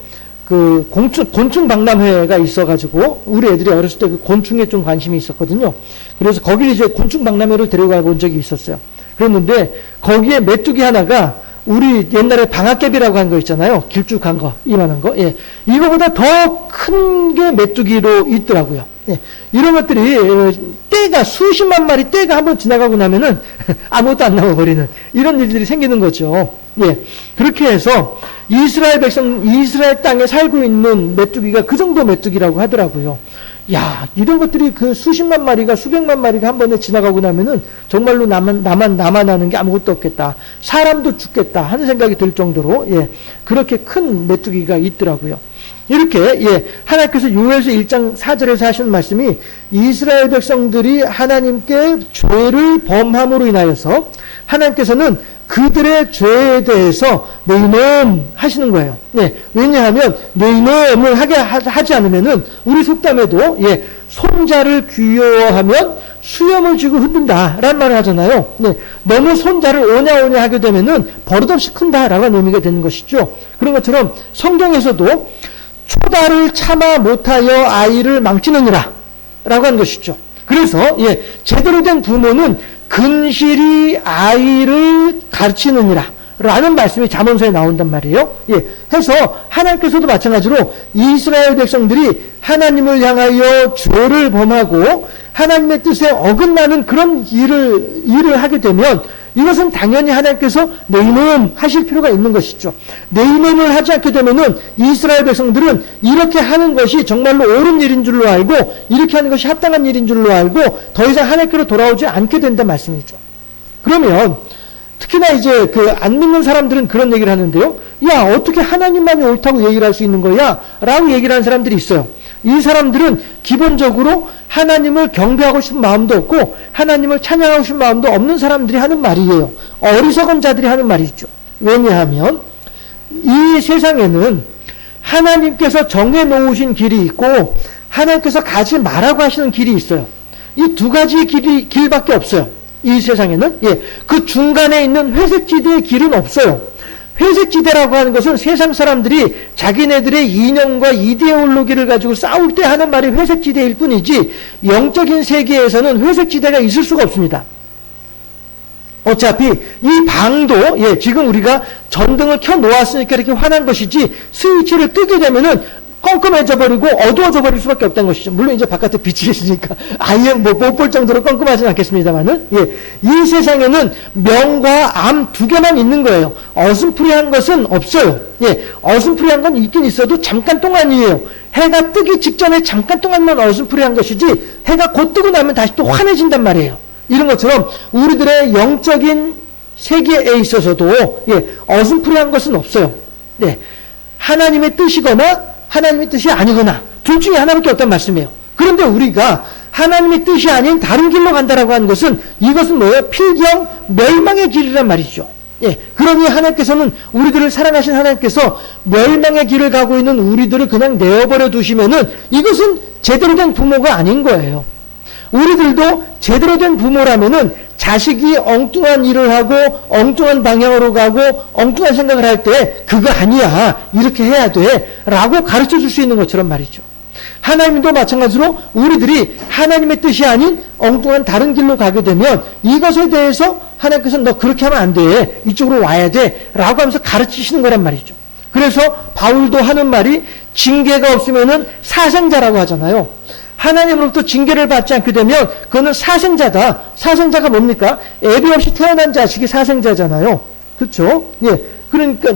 그 곤충 박람회가 있어가지고 우리 애들이 어렸을 때 그 곤충에 좀 관심이 있었거든요. 그래서 거기 이제 곤충 박람회를 데려가 본 적이 있었어요. 그랬는데 거기에 메뚜기 하나가 우리 옛날에 방앗개비라고 한 거 있잖아요. 길쭉한 거, 이만한 거. 예. 이거보다 더 큰 게 메뚜기로 있더라고요. 예. 이런 것들이 떼가 수십만 마리 떼가 한번 지나가고 나면은 아무것도 안 남아버리는 이런 일들이 생기는 거죠. 예. 그렇게 해서 이스라엘 땅에 살고 있는 메뚜기가 그 정도 메뚜기라고 하더라고요. 야, 이런 것들이 그 수십만 마리가 수백만 마리가 한 번에 지나가고 나면은 정말로 남아나는 게 아무것도 없겠다. 사람도 죽겠다 하는 생각이 들 정도로, 예, 그렇게 큰 메뚜기가 있더라고요. 이렇게, 예, 하나님께서 요엘서 1장 4절에서 하시는 말씀이 이스라엘 백성들이 하나님께 죄를 범함으로 인하여서 하나님께서는 그들의 죄에 대해서 네이놈 하시는 거예요. 예, 왜냐하면 네이놈을 하지 않으면은 우리 속담에도, 예, 손자를 귀여워하면 수염을 쥐고 흔든다라는 말을 하잖아요. 네, 너무 손자를 오냐오냐 하게 되면은 버릇없이 큰다라는 의미가 되는 것이죠. 그런 것처럼 성경에서도 초다를 참아 못하여 아이를 망치느니라 라고 한 것이죠. 그래서, 예, 제대로 된 부모는 근실이 아이를 가르치느니라 라는 말씀이 잠언서에 나온단 말이에요. 예, 해서 하나님께서도 마찬가지로 이스라엘 백성들이 하나님을 향하여 죄를 범하고 하나님의 뜻에 어긋나는 그런 일을 하게 되면 이것은 당연히 하나님께서 네이놈 하실 필요가 있는 것이죠. 네이놈을 하지 않게 되면은 이스라엘 백성들은 이렇게 하는 것이 정말로 옳은 일인 줄로 알고 이렇게 하는 것이 합당한 일인 줄로 알고 더 이상 하나님께로 돌아오지 않게 된다는 말씀이죠. 그러면 특히나 이제 그 안 믿는 사람들은 그런 얘기를 하는데요. 야, 어떻게 하나님만이 옳다고 얘기를 할 수 있는 거야? 라고 얘기를 하는 사람들이 있어요. 이 사람들은 기본적으로 하나님을 경배하고 싶은 마음도 없고 하나님을 찬양하고 싶은 마음도 없는 사람들이 하는 말이에요. 어리석은 자들이 하는 말이죠. 왜냐하면 이 세상에는 하나님께서 정해놓으신 길이 있고 하나님께서 가지 말라고 하시는 길이 있어요. 이 두 가지 길밖에 없어요. 이 세상에는, 예, 그 중간에 있는 회색지대의 길은 없어요. 회색지대라고 하는 것은 세상 사람들이 자기네들의 이념과 이데올로기를 가지고 싸울 때 하는 말이 회색지대일 뿐이지 영적인 세계에서는 회색지대가 있을 수가 없습니다. 어차피 이 방도, 예, 지금 우리가 전등을 켜 놓았으니까 이렇게 환한 것이지 스위치를 끄게 되면은 껌껌해져 버리고 어두워져 버릴 수밖에 없다는 것이죠. 물론 이제 바깥에 빛이 있으니까 아예 못 볼 정도로 껌껌하지는 않겠습니다만은, 예, 이 세상에는 명과 암 두 개만 있는 거예요. 어슴푸레한 것은 없어요. 예, 어슴푸레한 건 있긴 있어도 잠깐 동안이에요. 해가 뜨기 직전에 잠깐 동안만 어슴푸레한 것이지 해가 곧 뜨고 나면 다시 또 환해진단 말이에요. 이런 것처럼 우리들의 영적인 세계에 있어서도, 예, 어슴푸레한 것은 없어요. 네, 하나님의 뜻이거나 하나님의 뜻이 아니거나 둘 중에 하나밖에 없단 말씀이에요. 그런데 우리가 하나님의 뜻이 아닌 다른 길로 간다라고 하는 것은 이것은 뭐예요? 필경 멸망의 길이란 말이죠. 예, 그러니 하나님께서는 우리들을 사랑하신 하나님께서 멸망의 길을 가고 있는 우리들을 그냥 내어버려 두시면은 이것은 제대로 된 부모가 아닌 거예요. 우리들도 제대로 된 부모라면은 자식이 엉뚱한 일을 하고 엉뚱한 방향으로 가고 엉뚱한 생각을 할 때 그거 아니야, 이렇게 해야 돼 라고 가르쳐 줄 수 있는 것처럼 말이죠. 하나님도 마찬가지로 우리들이 하나님의 뜻이 아닌 엉뚱한 다른 길로 가게 되면 이것에 대해서 하나님께서 너 그렇게 하면 안 돼, 이쪽으로 와야 돼 라고 하면서 가르치시는 거란 말이죠. 그래서 바울도 하는 말이 징계가 없으면은 사생자라고 하잖아요. 하나님으로부터 징계를 받지 않게 되면 그거는 사생자다. 사생자가 뭡니까? 애비 없이 태어난 자식이 사생자잖아요. 그렇죠? 예. 그러니까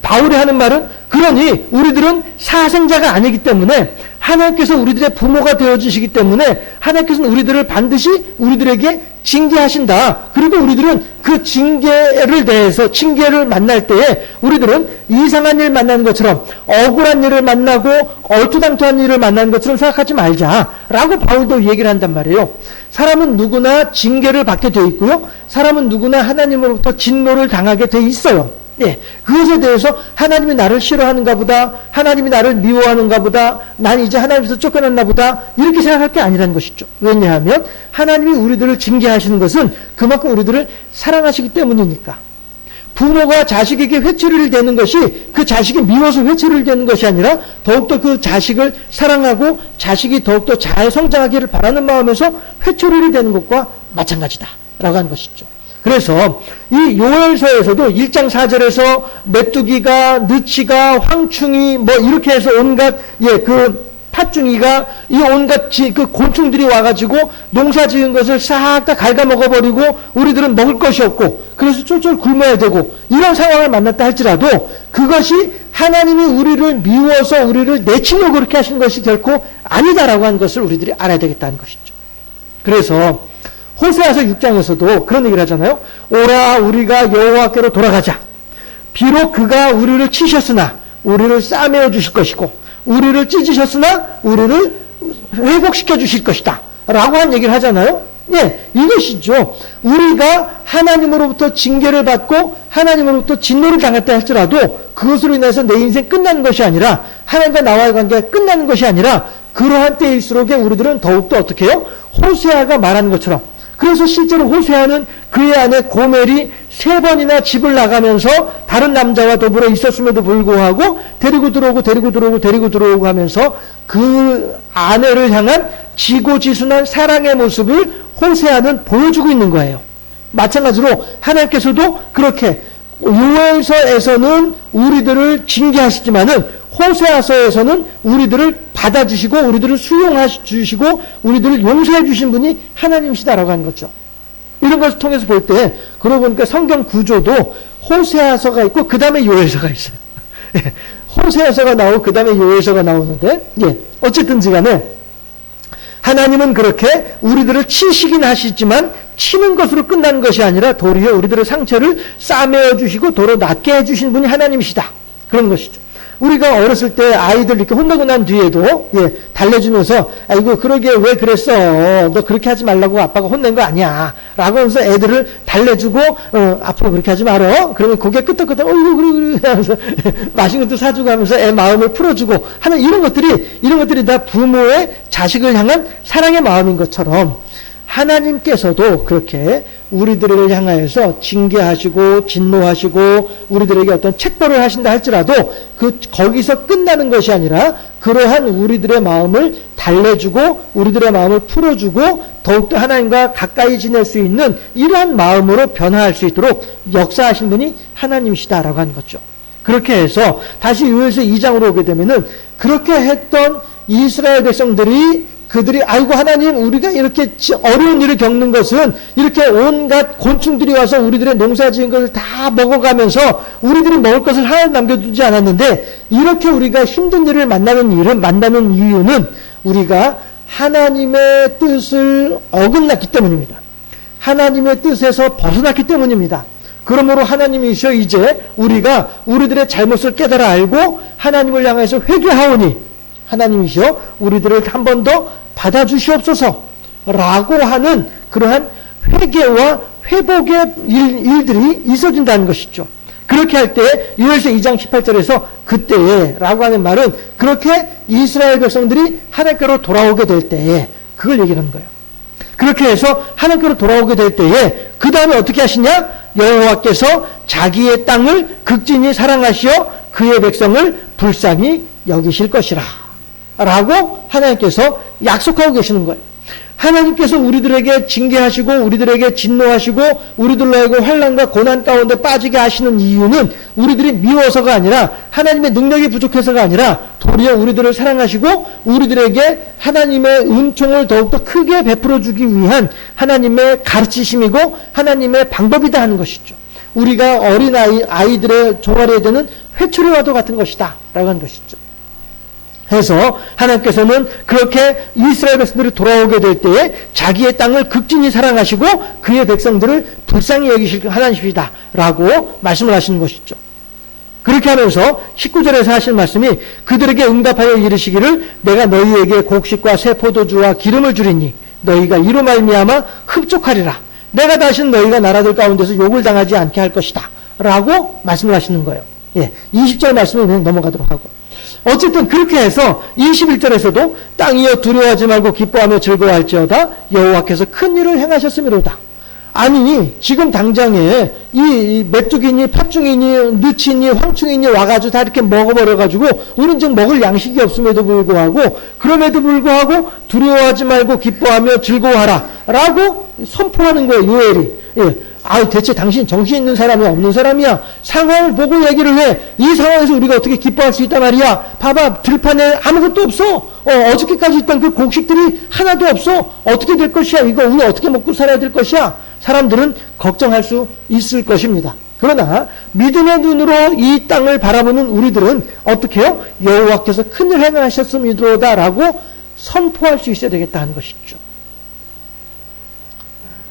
바울이 하는 말은, 그러니 우리들은 사생자가 아니기 때문에 하나님께서 우리들의 부모가 되어주시기 때문에 하나님께서는 우리들을 반드시 우리들에게 징계하신다. 그리고 우리들은 그 징계를 만날 때에 우리들은 이상한 일 만나는 것처럼 억울한 일을 만나고 얼토당토한 일을 만나는 것처럼 생각하지 말자 라고 바울도 얘기를 한단 말이에요. 사람은 누구나 징계를 받게 돼 있고요, 사람은 누구나 하나님으로부터 진노를 당하게 돼 있어요. 예, 그것에 대해서 하나님이 나를 싫어하는가 보다, 하나님이 나를 미워하는가 보다, 난 이제 하나님에서 쫓겨났나 보다, 이렇게 생각할 게 아니라는 것이죠. 왜냐하면 하나님이 우리들을 징계하시는 것은 그만큼 우리들을 사랑하시기 때문이니까. 부모가 자식에게 회초리를 대는 것이 그 자식이 미워서 회초리를 대는 것이 아니라 더욱더 그 자식을 사랑하고 자식이 더욱더 잘 성장하기를 바라는 마음에서 회초리를 대는 것과 마찬가지다 라고 하는 것이죠. 그래서 이 요엘서에서도 1장 4절에서 메뚜기가, 느치가, 황충이 뭐 이렇게 해서 온갖 그 팥중이가 이 온갖 그 곤충들이 와가지고 농사 지은 것을 싹 다 갉아먹어버리고 우리들은 먹을 것이 없고 그래서 쫄쫄 굶어야 되고 이런 상황을 만났다 할지라도 그것이 하나님이 우리를 미워서 우리를 내치려고 그렇게 하신 것이 결코 아니다라고 하는 것을 우리들이 알아야 되겠다는 것이죠. 그래서 호세아서 6장에서도 그런 얘기를 하잖아요. 오라 우리가 여호와께로 돌아가자. 비록 그가 우리를 치셨으나 우리를 싸매어 주실 것이고 우리를 찢으셨으나 우리를 회복시켜 주실 것이다 라고 한 얘기를 하잖아요. 예, 이것이죠. 우리가 하나님으로부터 징계를 받고 하나님으로부터 진노를 당했다 할지라도 그것으로 인해서 내 인생 끝나는 것이 아니라 하나님과 나와의 관계가 끝나는 것이 아니라 그러한 때일수록에 우리들은 더욱더 어떻게 해요? 호세아가 말하는 것처럼. 그래서 실제로 호세아는 그의 아내 고멜이 3번이나 집을 나가면서 다른 남자와 더불어 있었음에도 불구하고 데리고 들어오고 하면서 그 아내를 향한 지고지순한 사랑의 모습을 호세아는 보여주고 있는 거예요. 마찬가지로 하나님께서도 그렇게 요엘서에서는 우리들을 징계하시지만은 호세아서에서는 우리들을 받아주시고 우리들을 수용하시고 우리들을 용서해 주신 분이 하나님이시다라고 하는 거죠. 이런 것을 통해서 볼 때 그러고 보니까 성경 구조도 호세아서가 있고 그 다음에 요엘서가 있어요. 호세아서가 나오고 그 다음에 요엘서가 나오는데 어쨌든지 간에 하나님은 그렇게 우리들을 치시긴 하시지만 치는 것으로 끝나는 것이 아니라 도리어 우리들의 상처를 싸매어 주시고 도로 낫게 해주신 분이 하나님이시다. 그런 것이죠. 우리가 어렸을 때 아이들 이렇게 혼나고 난 뒤에도 달래주면서 아이고 그러게 왜 그랬어 너 그렇게 하지 말라고 아빠가 혼낸 거 아니야 라고 하면서 애들을 달래주고 앞으로 그렇게 하지 말어 그러면 고개 끄덕끄덕 그래 하면서 맛있는 것도 사주고 하면서 애 마음을 풀어주고 하는 이런 것들이 다 부모의 자식을 향한 사랑의 마음인 것처럼 하나님께서도 그렇게 우리들을 향하여서 징계하시고 진노하시고 우리들에게 어떤 책벌을 하신다 할지라도 거기서 끝나는 것이 아니라 그러한 우리들의 마음을 달래주고 우리들의 마음을 풀어주고 더욱더 하나님과 가까이 지낼 수 있는 이러한 마음으로 변화할 수 있도록 역사하신 분이 하나님이시다라고 하는 거죠. 그렇게 해서 다시 요엘서 2장으로 오게 되면은 그렇게 했던 이스라엘 백성들이 아이고 하나님 우리가 이렇게 어려운 일을 겪는 것은 이렇게 온갖 곤충들이 와서 우리들의 농사 지은 것을 다 먹어가면서 우리들이 먹을 것을 하나 남겨두지 않았는데 이렇게 우리가 힘든 일을 만나는 이유는 우리가 하나님의 뜻을 어긋났기 때문입니다. 하나님의 뜻에서 벗어났기 때문입니다. 그러므로 하나님이시여 이제 우리가 우리들의 잘못을 깨달아 알고 하나님을 향해서 회개하오니 하나님이시여 우리들을 한 번 더 받아주시옵소서 라고 하는 그러한 회개와 회복의 일들이 있어진다는 것이죠. 그렇게 할 때 요엘서 2장 18절에서 그때에 라고 하는 말은 그렇게 이스라엘 백성들이 하나님께로 돌아오게 될 때에 그걸 얘기하는 거예요. 그렇게 해서 하나님께로 돌아오게 될 때에 그 다음에 어떻게 하시냐? 여호와께서 자기의 땅을 극진히 사랑하시어 그의 백성을 불쌍히 여기실 것이라 라고 하나님께서 약속하고 계시는 거예요. 하나님께서 우리들에게 징계하시고 우리들에게 진노하시고 우리들로 하여금 환난과 고난 가운데 빠지게 하시는 이유는 우리들이 미워서가 아니라 하나님의 능력이 부족해서가 아니라 도리어 우리들을 사랑하시고 우리들에게 하나님의 은총을 더욱더 크게 베풀어 주기 위한 하나님의 가르치심이고 하나님의 방법이다 하는 것이죠. 우리가 어린 아이들의 종아리에 드는 회초리와도 같은 것이다 라고 하는 것이죠. 해서 하나님께서는 그렇게 이스라엘 백성들이 돌아오게 될 때에 자기의 땅을 극진히 사랑하시고 그의 백성들을 불쌍히 여기실 하나님이시다 라고 말씀을 하시는 것이죠. 그렇게 하면서 19절에서 하실 말씀이 그들에게 응답하여 이르시기를 내가 너희에게 곡식과 새 포도주와 기름을 주리니 너희가 이로 말미암아 흡족하리라. 내가 다시는 너희가 나라들 가운데서 욕을 당하지 않게 할 것이다 라고 말씀을 하시는 거예요. 20절 말씀을 그냥 넘어가도록 하고 어쨌든 그렇게 해서 21절에서도 땅이여 두려워하지 말고 기뻐하며 즐거워할지어다 여호와께서 큰 일을 행하셨음이로다 아니 지금 당장에 이 메뚜기니 팥중이니 느치니 황충이니 와가지고 다 이렇게 먹어버려가지고 우리는 지금 먹을 양식이 없음에도 불구하고 그럼에도 불구하고 두려워하지 말고 기뻐하며 즐거워하라 라고 선포하는 거예요. 요엘이. 예. 대체 당신 정신 있는 사람이야 없는 사람이야? 상황을 보고 얘기를 해. 이 상황에서 우리가 어떻게 기뻐할 수 있단 말이야. 봐봐 들판에 아무것도 없어. 어저께까지 있던 그 곡식들이 하나도 없어. 어떻게 될 것이야? 이거 우리 어떻게 먹고 살아야 될 것이야? 사람들은 걱정할 수 있을 것입니다. 그러나 믿음의 눈으로 이 땅을 바라보는 우리들은 어떻게 해요? 여호와께서 큰일 행하셨음이로다 라고 선포할 수 있어야 되겠다 하는 것이죠.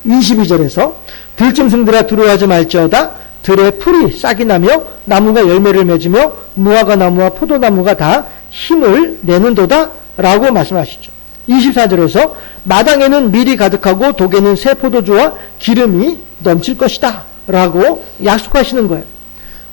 22절에서 들짐승들아 두려워하지 말지어다. 들의 풀이 싹이 나며 나무가 열매를 맺으며 무화과 나무와 포도나무가 다 힘을 내는도다 라고 말씀하시죠. 24절에서 마당에는 밀이 가득하고 독에는 새 포도주와 기름이 넘칠 것이다 라고 약속하시는 거예요.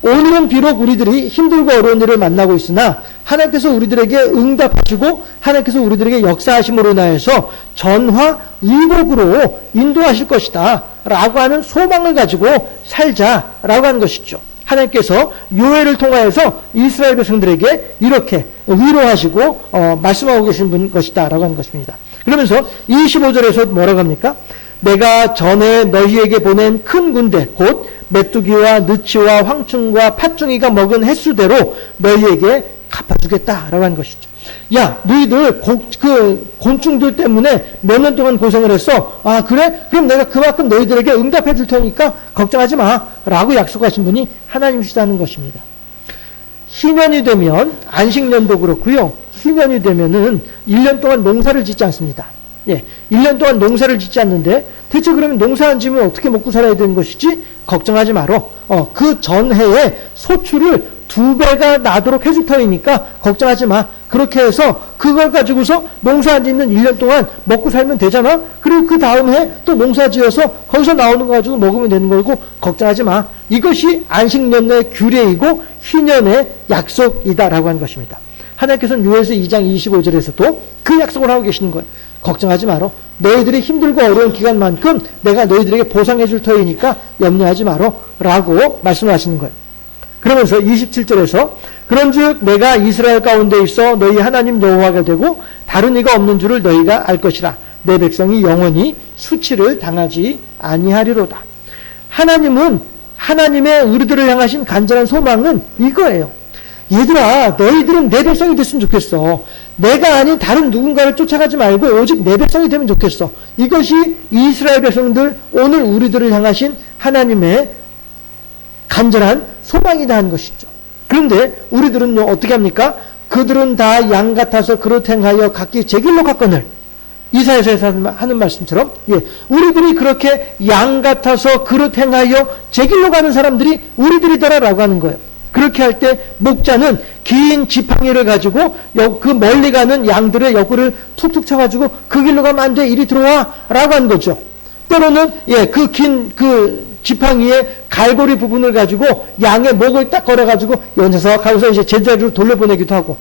오늘은 비록 우리들이 힘들고 어려운 일을 만나고 있으나 하나님께서 우리들에게 응답하시고 하나님께서 우리들에게 역사하심으로 인하여서 전화위복으로 인도하실 것이다 라고 하는 소망을 가지고 살자라고 하는 것이죠. 하나님께서 요엘을 통하여서 이스라엘 백성들에게 이렇게 위로하시고 말씀하고 계신 것이다 라고 하는 것입니다. 그러면서 25절에서 뭐라고 합니까? 내가 전에 너희에게 보낸 큰 군대 곧 메뚜기와 느치와 황충과 팥중이가 먹은 횟수대로 너희에게 갚아주겠다라고 하는 것이죠. 야, 너희들 곤충들 때문에 몇 년 동안 고생을 했어. 아, 그래? 그럼 내가 그만큼 너희들에게 응답해 줄 테니까 걱정하지 마. 라고 약속하신 분이 하나님이시다는 것입니다. 희년이 되면, 안식년도 그렇고요. 희년이 되면은 1년 동안 농사를 짓지 않습니다. 예, 1년 동안 농사를 짓지 않는데 대체 그러면 농사 안 지으면 어떻게 먹고 살아야 되는 것이지? 걱정하지 마라. 그 전해에 소출을 2배가 나도록 해줄 터이니까 걱정하지 마. 그렇게 해서 그걸 가지고서 농사 안 짓는 1년 동안 먹고 살면 되잖아. 그리고 그 다음 해 또 농사 지어서 거기서 나오는 거 가지고 먹으면 되는 거고 걱정하지 마. 이것이 안식년의 규례이고 희년의 약속이다라고 하는 것입니다. 하나님께서는 요엘서 2장 25절에서도 그 약속을 하고 계시는 거예요. 걱정하지 마라. 너희들이 힘들고 어려운 기간만큼 내가 너희들에게 보상해 줄 터이니까 염려하지 마라 라고 말씀을 하시는 거예요. 그러면서 27절에서 그런즉 내가 이스라엘 가운데 있어 너희 하나님 여호와가 되고 다른 이가 없는 줄을 너희가 알 것이라. 내 백성이 영원히 수치를 당하지 아니하리로다. 하나님은 하나님의 우리들을 향하신 간절한 소망은 이거예요. 얘들아, 너희들은 내 백성이 됐으면 좋겠어. 내가 아닌 다른 누군가를 쫓아가지 말고 오직 내 백성이 되면 좋겠어. 이것이 이스라엘 백성들, 오늘 우리들을 향하신 하나님의 간절한 소망이다 하는 것이죠. 그런데 우리들은요, 어떻게 합니까? 그들은 다 양 같아서 그릇 행하여 각기 제 길로 갔거늘. 이사야서에서 하는 말씀처럼, 예, 우리들이 그렇게 양 같아서 그릇 행하여 제 길로 가는 사람들이 우리들이더라라고 하는 거예요. 그렇게 할 때 목자는 긴 지팡이를 가지고 그 멀리 가는 양들의 옆구리를 툭툭 쳐가지고 그 길로 가면 안 돼, 이리 들어와 라고 하는 거죠. 때로는 그 긴 지팡이의 갈고리 부분을 가지고 양의 목을 딱 걸어가지고 연져서 가고서 이제 제자리로 돌려보내기도 하고,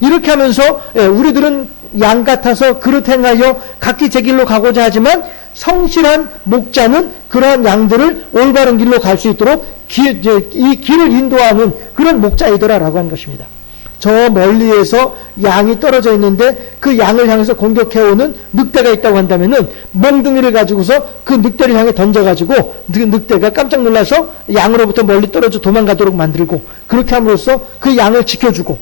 이렇게 하면서 우리들은 양 같아서 그릇 행하여 각기 제 길로 가고자 하지만 성실한 목자는 그러한 양들을 올바른 길로 갈 수 있도록 이 길을 인도하는 그런 목자이더라라고 하는 것입니다. 저 멀리에서 양이 떨어져 있는데 그 양을 향해서 공격해오는 늑대가 있다고 한다면은 몽둥이를 가지고서 그 늑대를 향해 던져가지고 늑대가 깜짝 놀라서 양으로부터 멀리 떨어져 도망가도록 만들고, 그렇게 함으로써 그 양을 지켜주고,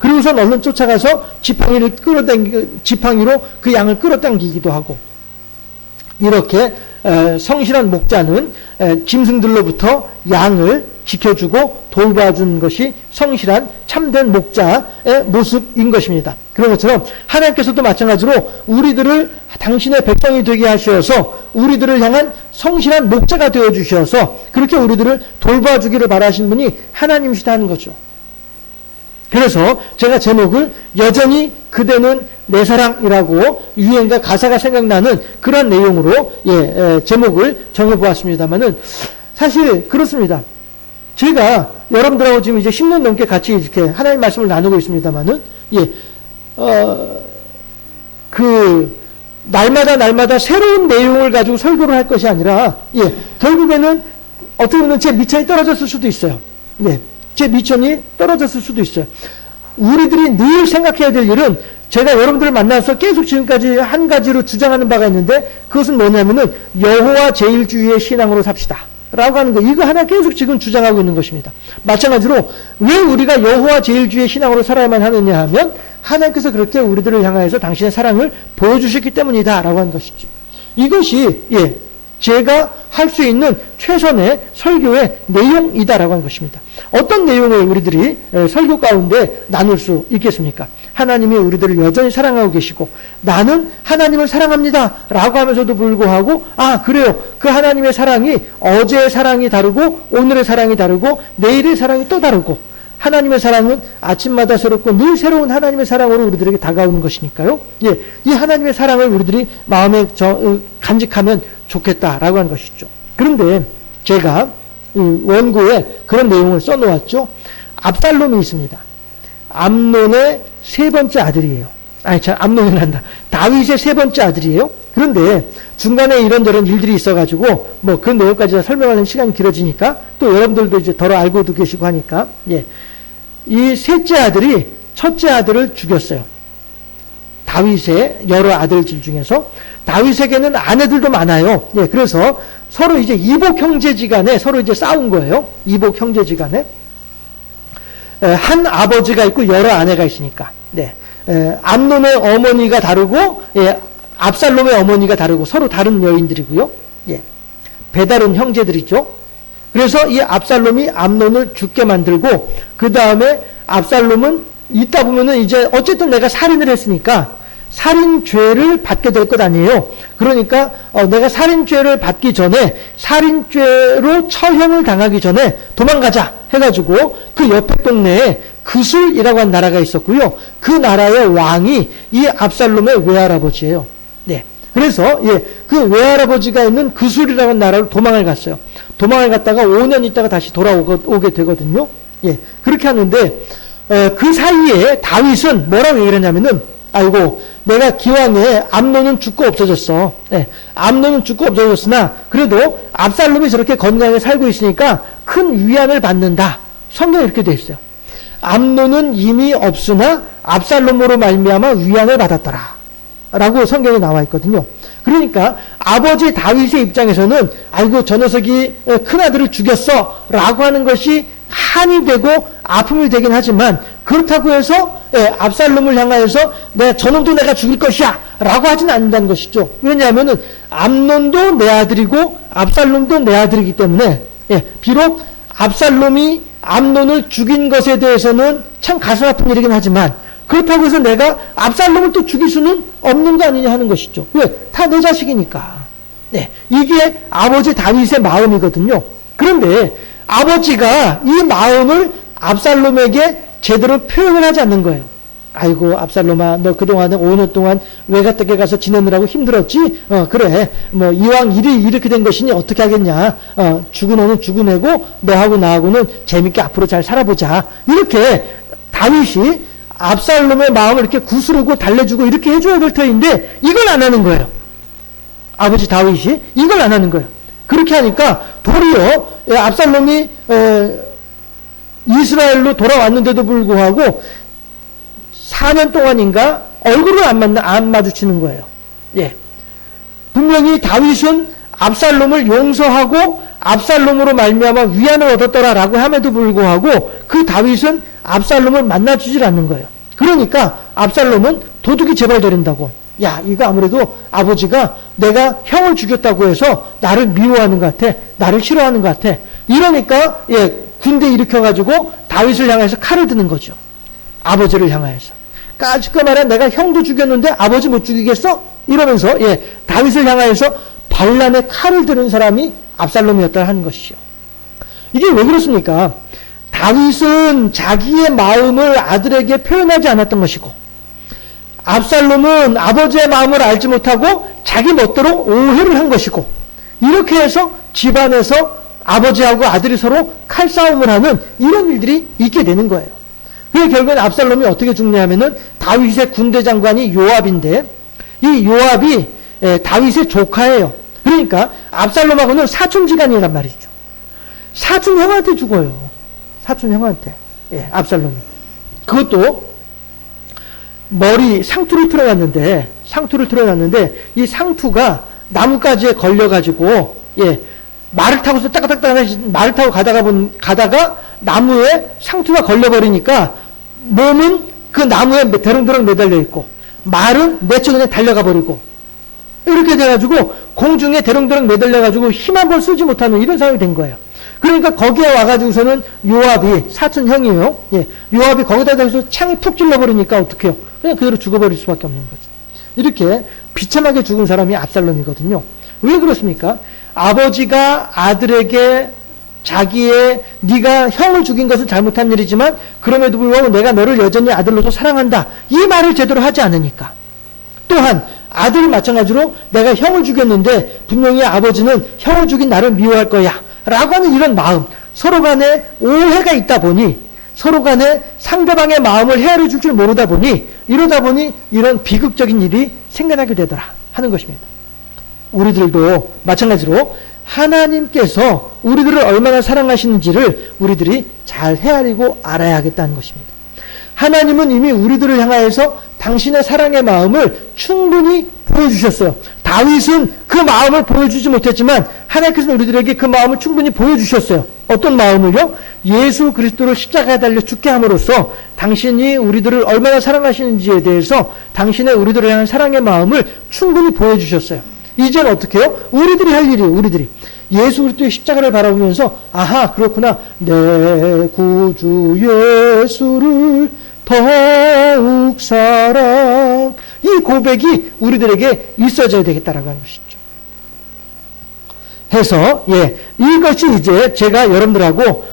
그리고선 얼른 쫓아가서 지팡이로 그 양을 끌어당기기도 하고, 이렇게 성실한 목자는 짐승들로부터 양을 지켜주고 돌봐준 것이 성실한 참된 목자의 모습인 것입니다. 그런 것처럼 하나님께서도 마찬가지로 우리들을 당신의 백성이 되게 하셔서 우리들을 향한 성실한 목자가 되어주셔서 그렇게 우리들을 돌봐주기를 바라시는 분이 하나님이시다는 거죠. 그래서 제가 제목을 여전히 그대는 내 사랑이라고 유행가 가사가 생각나는 그런 내용으로 제목을 정해보았습니다만은, 사실 그렇습니다. 제가 여러분들하고 지금 이제 10년 넘게 같이 이렇게 하나님 말씀을 나누고 있습니다만은, 날마다 새로운 내용을 가지고 설교를 할 것이 아니라, 예, 결국에는 어떻게 보면 제 미천이 떨어졌을 수도 있어요. 예, 제 미천이 떨어졌을 수도 있어요. 우리들이 늘 생각해야 될 일은, 제가 여러분들을 만나서 계속 지금까지 한 가지로 주장하는 바가 있는데, 그것은 뭐냐면은 여호와 제일주의의 신앙으로 삽시다 라고 하는 거, 이거 하나 계속 지금 주장하고 있는 것입니다. 마찬가지로 왜 우리가 여호와 제일주의의 신앙으로 살아야만 하느냐 하면, 하나님께서 그렇게 우리들을 향하여서 당신의 사랑을 보여주셨기 때문이다 라고 하는 것이죠. 이것이, 예, 제가 할 수 있는 최선의 설교의 내용이다라고 하는 것입니다. 어떤 내용을 우리들이 설교 가운데 나눌 수 있겠습니까? 하나님이 우리들을 여전히 사랑하고 계시고, 나는 하나님을 사랑합니다 라고 하면서도 불구하고, 아, 그래요, 그 하나님의 사랑이 어제의 사랑이 다르고 오늘의 사랑이 다르고 내일의 사랑이 또 다르고, 하나님의 사랑은 아침마다 새롭고 늘 새로운 하나님의 사랑으로 우리들에게 다가오는 것이니까요. 예, 이 하나님의 사랑을 우리들이 마음에 간직하면 좋겠다라고 하는 것이죠. 그런데 제가 원고에 그런 내용을 써놓았죠. 압살롬이 있습니다. 암논의 세 번째 아들이에요. 암논이 난다. 다윗의 세 번째 아들이에요. 그런데 중간에 이런저런 일들이 있어가지고 뭐 그 내용까지 다 설명하는 시간이 길어지니까, 또 여러분들도 이제 덜어 알고도 계시고 하니까, 예, 이 셋째 아들이 첫째 아들을 죽였어요. 다윗의 여러 아들들 중에서. 다윗에게는 아내들도 많아요. 예, 그래서 서로 이제 이복 형제지간에 서로 이제 싸운 거예요. 이복 형제지간에. 한 아버지가 있고 여러 아내가 있으니까. 네. 암논의 어머니가 다르고, 예, 압살롬의 어머니가 다르고 서로 다른 여인들이고요. 예. 배다른 형제들이죠. 그래서 이 압살롬이 암논을 죽게 만들고, 그 다음에 압살롬은 있다 보면은 이제 어쨌든 내가 살인을 했으니까 살인죄를 받게 될 것 아니에요. 그러니까 내가 살인죄를 받기 전에, 살인죄로 처형을 당하기 전에 도망가자 해가지고 그 옆에 동네에 그술이라고 한 나라가 있었고요. 그 나라의 왕이 이 압살롬의 외할아버지예요. 네. 그래서, 예, 그 외할아버지가 있는 그술이라고 하는 나라로 도망을 갔어요. 도망을 갔다가 5년 있다가 다시 돌아오게 되거든요. 예. 그렇게 하는데, 그 사이에 다윗은 뭐라고 얘기를 하냐면은, 아이고, 내가 기왕에 암논은 죽고 없어졌어. 네, 암논은 죽고 없어졌으나 그래도 압살롬이 저렇게 건강하게 살고 있으니까 큰 위안을 받는다. 성경에 이렇게 되어 있어요. 암논은 이미 없으나 압살롬으로 말미암아 위안을 받았더라 라고 성경에 나와 있거든요. 그러니까 아버지 다윗의 입장에서는, 아이고, 저 녀석이 큰아들을 죽였어 라고 하는 것이 한이 되고 아픔이 되긴 하지만, 그렇다고 해서, 예, 압살롬을 향하여서 저놈도 내가 죽일 것이야 라고 하진 않는다는 것이죠. 왜냐하면은 암논도 내 아들이고 압살롬도 내 아들이기 때문에, 예, 비록 압살롬이 암논을 죽인 것에 대해서는 참 가슴 아픈 일이긴 하지만, 그렇다고 해서 내가 압살롬을 또 죽일 수는 없는 거 아니냐 하는 것이죠. 왜? 다 내 자식이니까. 네, 이게 아버지 다윗의 마음이거든요. 그런데 아버지가 이 마음을 압살롬에게 제대로 표현을 하지 않는 거예요. 아이고, 압살롬아, 너 그동안에 5년 동안 외가댁에 가서 지내느라고 힘들었지? 그래. 뭐 이왕 일이 이렇게 된 것이니 어떻게 하겠냐? 죽은 애는 죽은 애고 너하고 나하고는 재밌게 앞으로 잘 살아보자. 이렇게 다윗이 압살롬의 마음을 이렇게 구스르고 달래주고 이렇게 해줘야 될 터인데, 이걸 안 하는 거예요. 아버지 다윗이 이걸 안 하는 거예요. 그렇게 하니까 도리어 압살롬이 이스라엘로 돌아왔는데도 불구하고 4년 동안인가 얼굴을 안 마주치는 거예요. 예. 분명히 다윗은 압살롬을 용서하고 압살롬으로 말미암아 위안을 얻었더라라고 함에도 불구하고 그 다윗은 압살롬을 만나주질 않는 거예요. 그러니까 압살롬은 도둑이 재발되린다고, 야, 이거 아무래도 아버지가 내가 형을 죽였다고 해서 나를 미워하는 것 같아, 나를 싫어하는 것 같아, 이러니까, 예, 군대 일으켜가지고 다윗을 향해서 칼을 드는 거죠. 아버지를 향해서. 까짓거 말해, 내가 형도 죽였는데 아버지 못 죽이겠어? 이러면서, 예, 다윗을 향해서 반란에 칼을 드는 사람이 압살롬이었다 하는 것이죠. 이게 왜 그렇습니까? 다윗은 자기의 마음을 아들에게 표현하지 않았던 것이고, 압살롬은 아버지의 마음을 알지 못하고 자기 멋대로 오해를 한 것이고, 이렇게 해서 집안에서 아버지하고 아들이 서로 칼싸움을 하는 이런 일들이 있게 되는 거예요. 그래서 결국엔 압살롬이 어떻게 죽냐 하면은, 다윗의 군대 장관이 요압인데, 이 요압이 다윗의 조카예요. 그러니까 압살롬하고는 사촌지간이란 말이죠. 사촌 형한테 죽어요. 사촌 형한테. 압살롬이. 그것도 머리 상투를 틀어놨는데 이 상투가 나뭇가지에 걸려가지고 말을 타고서 말을 타고 가다가 나무에 상투가 걸려버리니까 몸은 그 나무에 대롱대롱 매달려 있고 말은 며칠 전에 달려가 버리고 이렇게 돼가지고 공중에 대롱대롱 매달려가지고 힘 한 번 쓰지 못하는 이런 상황이 된 거예요. 그러니까 거기에 와가지고서는 요압이 사촌 형이에요. 요압이 거기다 대서 창이 푹 찔러버리니까 어떡해요? 그냥 그대로 죽어버릴 수밖에 없는 거죠. 이렇게 비참하게 죽은 사람이 압살롬이거든요. 왜 그렇습니까? 아버지가 아들에게 네가 형을 죽인 것은 잘못한 일이지만 그럼에도 불구하고 내가 너를 여전히 아들로서 사랑한다. 이 말을 제대로 하지 않으니까. 또한 아들 마찬가지로 내가 형을 죽였는데 분명히 아버지는 형을 죽인 나를 미워할 거야 라고 하는 이런 마음, 서로 간에 오해가 있다 보니 서로 간에 상대방의 마음을 헤아려 줄 줄 모르다 보니 이러다 보니 이런 비극적인 일이 생겨나게 되더라 하는 것입니다. 우리들도 마찬가지로 하나님께서 우리들을 얼마나 사랑하시는지를 우리들이 잘 헤아리고 알아야겠다는 것입니다. 하나님은 이미 우리들을 향하여서 당신의 사랑의 마음을 충분히 보여주셨어요. 다윗은 그 마음을 보여주지 못했지만 하나님께서는 우리들에게 그 마음을 충분히 보여주셨어요. 어떤 마음을요? 예수 그리스도를 십자가에 달려 죽게 함으로써 당신이 우리들을 얼마나 사랑하시는지에 대해서 당신의 우리들을 향한 사랑의 마음을 충분히 보여주셨어요. 이제는 어떻게 해요? 우리들이 할 일이에요. 우리들이. 예수 그리스도의 십자가를 바라보면서 아하 그렇구나. 내 구주 예수를 더욱 사랑. 이 고백이 우리들에게 있어져야 되겠다라고 하는 것이죠. 해서 이것이 이제 제가 여러분들하고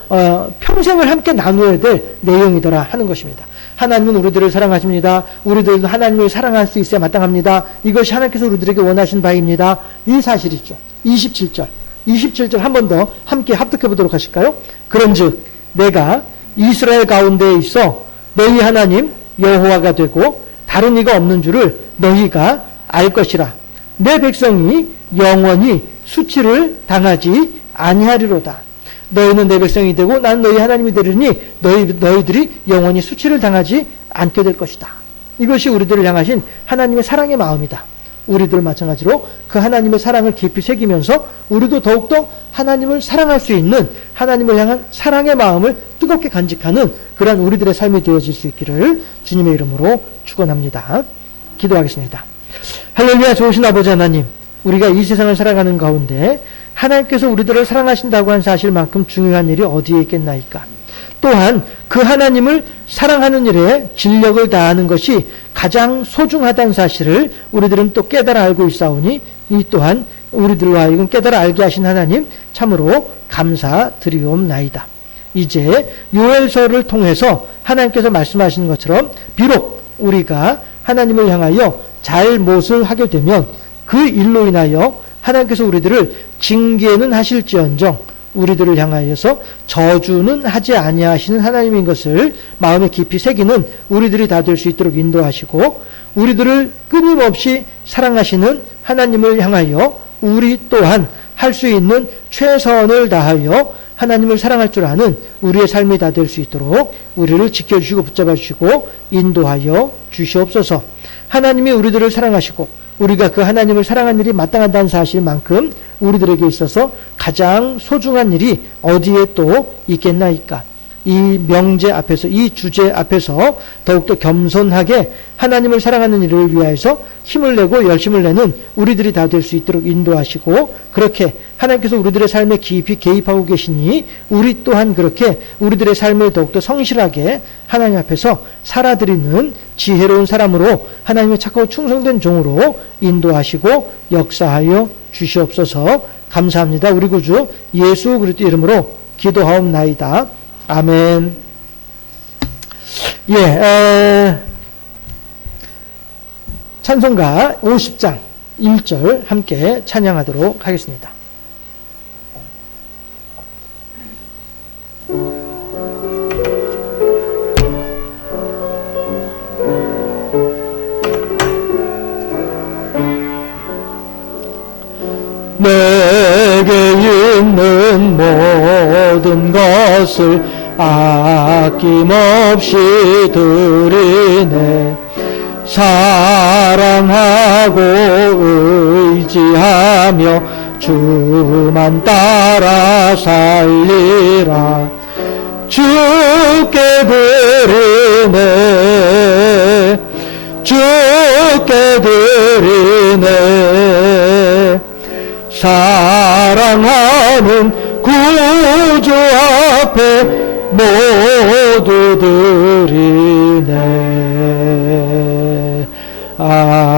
평생을 함께 나누어야 될 내용이더라 하는 것입니다. 하나님은 우리들을 사랑하십니다. 우리들도 하나님을 사랑할 수 있어야 마땅합니다. 이것이 하나님께서 우리들에게 원하신 바입니다. 이 사실이죠. 27절 한 번 더 함께 합독해 보도록 하실까요? 그런즉 내가 이스라엘 가운데에 있어 너희 하나님 여호와가 되고 다른 이가 없는 줄을 너희가 알 것이라. 내 백성이 영원히 수치를 당하지 아니하리로다. 너희는 내 백성이 되고 나는 너희 하나님이 되리니 너희들이 영원히 수치를 당하지 않게 될 것이다. 이것이 우리들을 향하신 하나님의 사랑의 마음이다. 우리들 마찬가지로 그 하나님의 사랑을 깊이 새기면서 우리도 더욱더 하나님을 사랑할 수 있는 하나님을 향한 사랑의 마음을 뜨겁게 간직하는 그러한 우리들의 삶이 되어질 수 있기를 주님의 이름으로 축원합니다. 기도하겠습니다. 할렐루야. 좋으신 아버지 하나님, 우리가 이 세상을 살아가는 가운데 하나님께서 우리들을 사랑하신다고 한 사실만큼 중요한 일이 어디에 있겠나이까. 또한 그 하나님을 사랑하는 일에 진력을 다하는 것이 가장 소중하다는 사실을 우리들은 또 깨달아 알고 있사오니 이 또한 우리들과 하여금 깨달아 알게 하신 하나님 참으로 감사드리옵나이다. 이제 요엘서를 통해서 하나님께서 말씀하시는 것처럼 비록 우리가 하나님을 향하여 잘못을 하게 되면 그 일로 인하여 하나님께서 우리들을 징계는 하실지언정 우리들을 향하여서 저주는 하지 아니하시는 하나님인 것을 마음에 깊이 새기는 우리들이 다 될 수 있도록 인도하시고 우리들을 끊임없이 사랑하시는 하나님을 향하여 우리 또한 할 수 있는 최선을 다하여 하나님을 사랑할 줄 아는 우리의 삶이 다 될 수 있도록 우리를 지켜주시고 붙잡아 주시고 인도하여 주시옵소서. 하나님이 우리들을 사랑하시고 우리가 그 하나님을 사랑하는 일이 마땅하다는 사실만큼 우리들에게 있어서 가장 소중한 일이 어디에 또 있겠나이까. 이 명제 앞에서 이 주제 앞에서 더욱더 겸손하게 하나님을 사랑하는 일을 위하여서 힘을 내고 열심을 내는 우리들이 다 될 수 있도록 인도하시고 그렇게 하나님께서 우리들의 삶에 깊이 개입하고 계시니 우리 또한 그렇게 우리들의 삶을 더욱더 성실하게 하나님 앞에서 살아드리는 지혜로운 사람으로 하나님의 착하고 충성된 종으로 인도하시고 역사하여 주시옵소서. 감사합니다. 우리 구주 예수 그리스도 이름으로 기도하옵나이다. 아멘. 찬송가 50장 1절 함께 찬양하도록 하겠습니다. 모든 것을 아낌없이 드리네. 사랑하고 의지하며 주만 따라 살리라. 주께 드리네. 주께 드리네. 사랑하는 구주 앞에 모두 드리네. 아멘.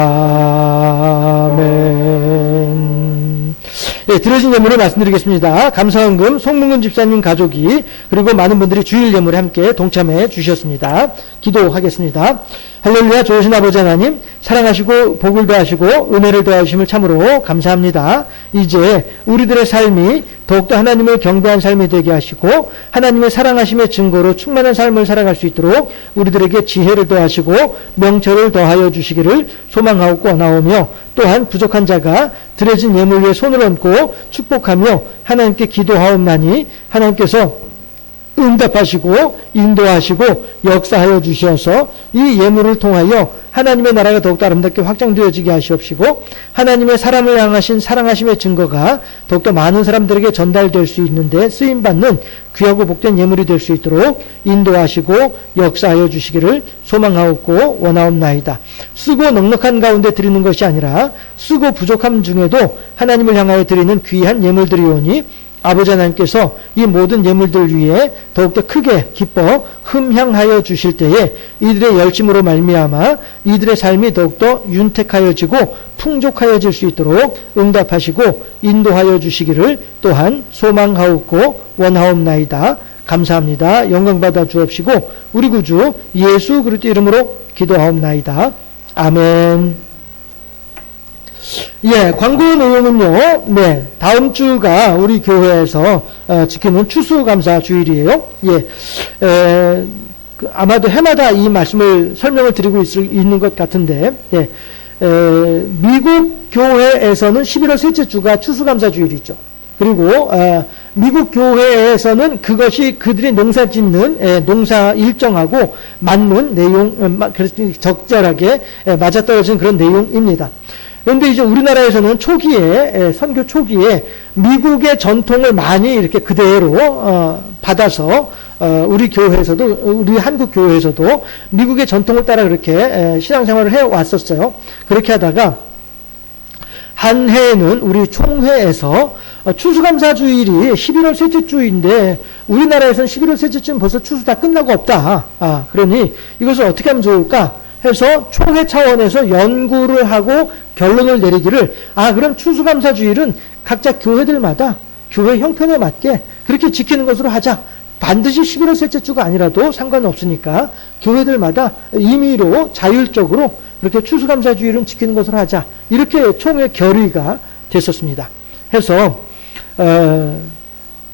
예, 드려진 예물을 말씀드리겠습니다. 감사헌금 송문근 집사님 가족이 그리고 많은 분들이 주일 예물에 함께 동참해 주셨습니다. 기도하겠습니다. 할렐루야. 좋으신 아버지 하나님, 사랑하시고 복을 더하시고 은혜를 더하심을 참으로 감사합니다. 이제 우리들의 삶이 더욱더 하나님을 경배한 삶이 되게 하시고 하나님의 사랑하심의 증거로 충만한 삶을 살아갈 수 있도록 우리들에게 지혜를 더하시고 명철을 더하여 주시기를 소망하고 권하오며, 또한 부족한 자가 드려진 예물 위에 손을 얹고 축복하며 하나님께 기도하옵나니 하나님께서 응답하시고 인도하시고 역사하여 주셔서 이 예물을 통하여 하나님의 나라가 더욱더 아름답게 확장되어지게 하시옵시고, 하나님의 사람을 향하신 사랑하심의 증거가 더욱더 많은 사람들에게 전달될 수 있는데 쓰임받는 귀하고 복된 예물이 될 수 있도록 인도하시고 역사하여 주시기를 소망하옵고 원하옵나이다. 쓰고 넉넉한 가운데 드리는 것이 아니라 쓰고 부족함 중에도 하나님을 향하여 드리는 귀한 예물들이오니 아버지 하나님께서 이 모든 예물들 위에 더욱더 크게 기뻐 흠향하여 주실 때에 이들의 열심으로 말미암아 이들의 삶이 더욱더 윤택하여지고 풍족하여질 수 있도록 응답하시고 인도하여 주시기를 또한 소망하옵고 원하옵나이다. 감사합니다. 영광받아 주옵시고 우리 구주 예수 그리스도 이름으로 기도하옵나이다. 아멘. 예, 광고 내용은요, 네, 다음 주가 우리 교회에서 지키는 추수감사 주일이에요. 예, 아마도 해마다 이 말씀을 설명을 드리고 있는 것 같은데, 예, 미국 교회에서는 11월 셋째 주가 추수감사 주일이죠. 그리고 미국 교회에서는 그것이 그들이 농사 짓는 농사 일정하고 맞는 내용, 적절하게 맞아떨어지는 그런 내용입니다. 그런데 이제 우리나라에서는 초기에, 선교 초기에 미국의 전통을 많이 이렇게 그대로 받아서 우리 교회에서도, 우리 한국 교회에서도 미국의 전통을 따라 그렇게 신앙생활을 해왔었어요. 그렇게 하다가 한 해에는 우리 총회에서 추수감사주일이 11월 셋째 주인데 우리나라에서는 11월 셋째 주면 벌써 추수 다 끝나고 없다. 그러니 이것을 어떻게 하면 좋을까 해서 총회 차원에서 연구를 하고 결론을 내리기를, 그럼 추수감사주일은 각자 교회들마다 교회 형편에 맞게 그렇게 지키는 것으로 하자. 반드시 11월 셋째 주가 아니라도 상관없으니까 교회들마다 임의로 자율적으로 그렇게 추수감사주일은 지키는 것으로 하자. 이렇게 총회 결의가 됐었습니다. 해서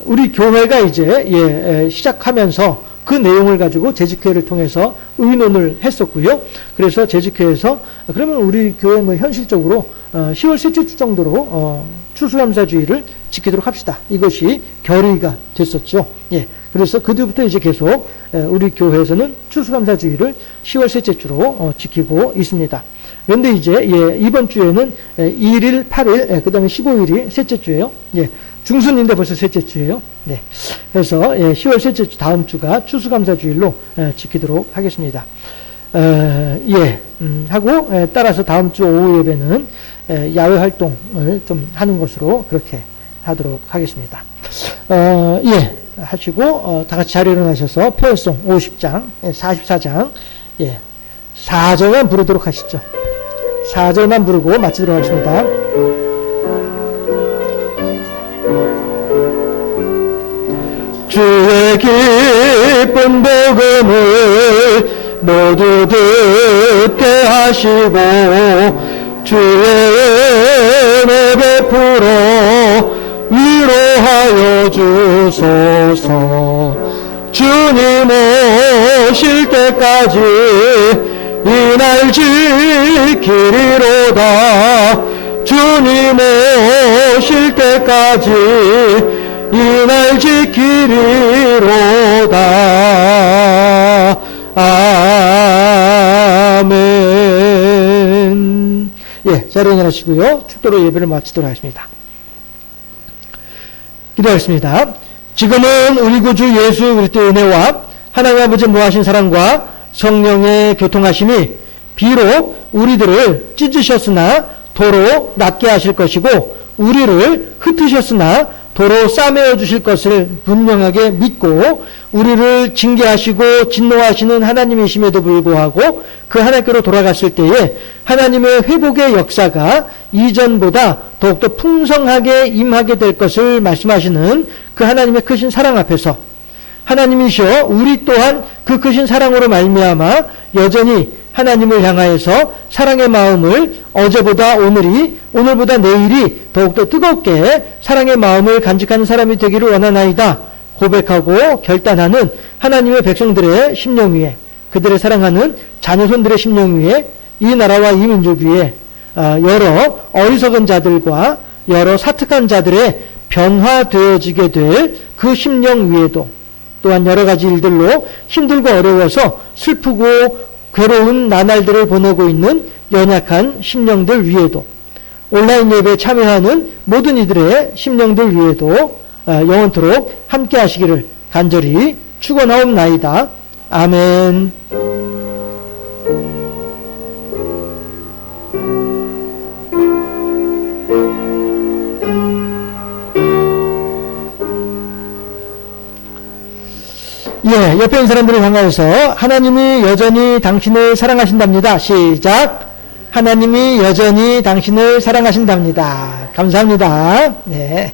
우리 교회가 이제 시작하면서 그 내용을 가지고 재직회를 통해서 의논을 했었고요. 그래서 재직회에서 그러면 우리 교회 현실적으로 10월 셋째 주 정도로 추수감사주일을 지키도록 합시다. 이것이 결의가 됐었죠. 예. 그래서 그 뒤부터 이제 계속 우리 교회에서는 추수감사주일을 10월 셋째 주로 지키고 있습니다. 그런데 이제 이번 주에는 1일, 8일, 그 다음에 15일이 셋째 주예요. 예. 중순인데 벌써 셋째 주예요. 네. 그래서 10월 셋째 주 다음 주가 추수감사주일로 지키도록 하겠습니다. 하고 따라서 다음 주 오후 예배는 야외 활동을 좀 하는 것으로 그렇게 하도록 하겠습니다. 하시고 다 같이 자리에 일어나셔서 표현송 50장, 44장 4절만 부르도록 하시죠. 4절만 부르고 마치도록 하겠습니다. 주의 기쁜 복음을 모두 듣게 하시고 주의 은혜 베풀어 위로하여 주소서. 주님 오실 때까지 이 날 지키리로다. 주님 오실 때까지 이날 지키리로다. 아멘. 예, 자리에 일어나시고요. 축도로 예배를 마치도록 하겠습니다. 기도하겠습니다. 지금은 우리 구주 예수 그리스도의 은혜와 하나님 아버지 무하신 사랑과 성령의 교통하심이 비록 우리들을 찢으셨으나 도로 낫게 하실 것이고 우리를 흩으셨으나 도로 싸매어 주실 것을 분명하게 믿고 우리를 징계하시고 진노하시는 하나님이심에도 불구하고 그 하나님께로 돌아갔을 때에 하나님의 회복의 역사가 이전보다 더욱더 풍성하게 임하게 될 것을 말씀하시는 그 하나님의 크신 사랑 앞에서 하나님이시여 우리 또한 그 크신 사랑으로 말미암아 여전히 하나님을 향하여서 사랑의 마음을 어제보다 오늘보다 내일이 더욱더 뜨겁게 사랑의 마음을 간직하는 사람이 되기를 원하나이다 고백하고 결단하는 하나님의 백성들의 심령 위에 그들의 사랑하는 자녀손들의 심령 위에 이 나라와 이 민족 위에 여러 어리석은 자들과 여러 사특한 자들의 변화되어지게 될 그 심령 위에도 또한 여러 가지 일들로 힘들고 어려워서 슬프고 괴로운 나날들을 보내고 있는 연약한 심령들 위에도 온라인 예배에 참여하는 모든 이들의 심령들 위에도 영원토록 함께 하시기를 간절히 축원하옵나이다. 아멘. 예, 옆에 있는 사람들을 향하여서 하나님이 여전히 당신을 사랑하신답니다. 시작. 하나님이 여전히 당신을 사랑하신답니다. 감사합니다. 네.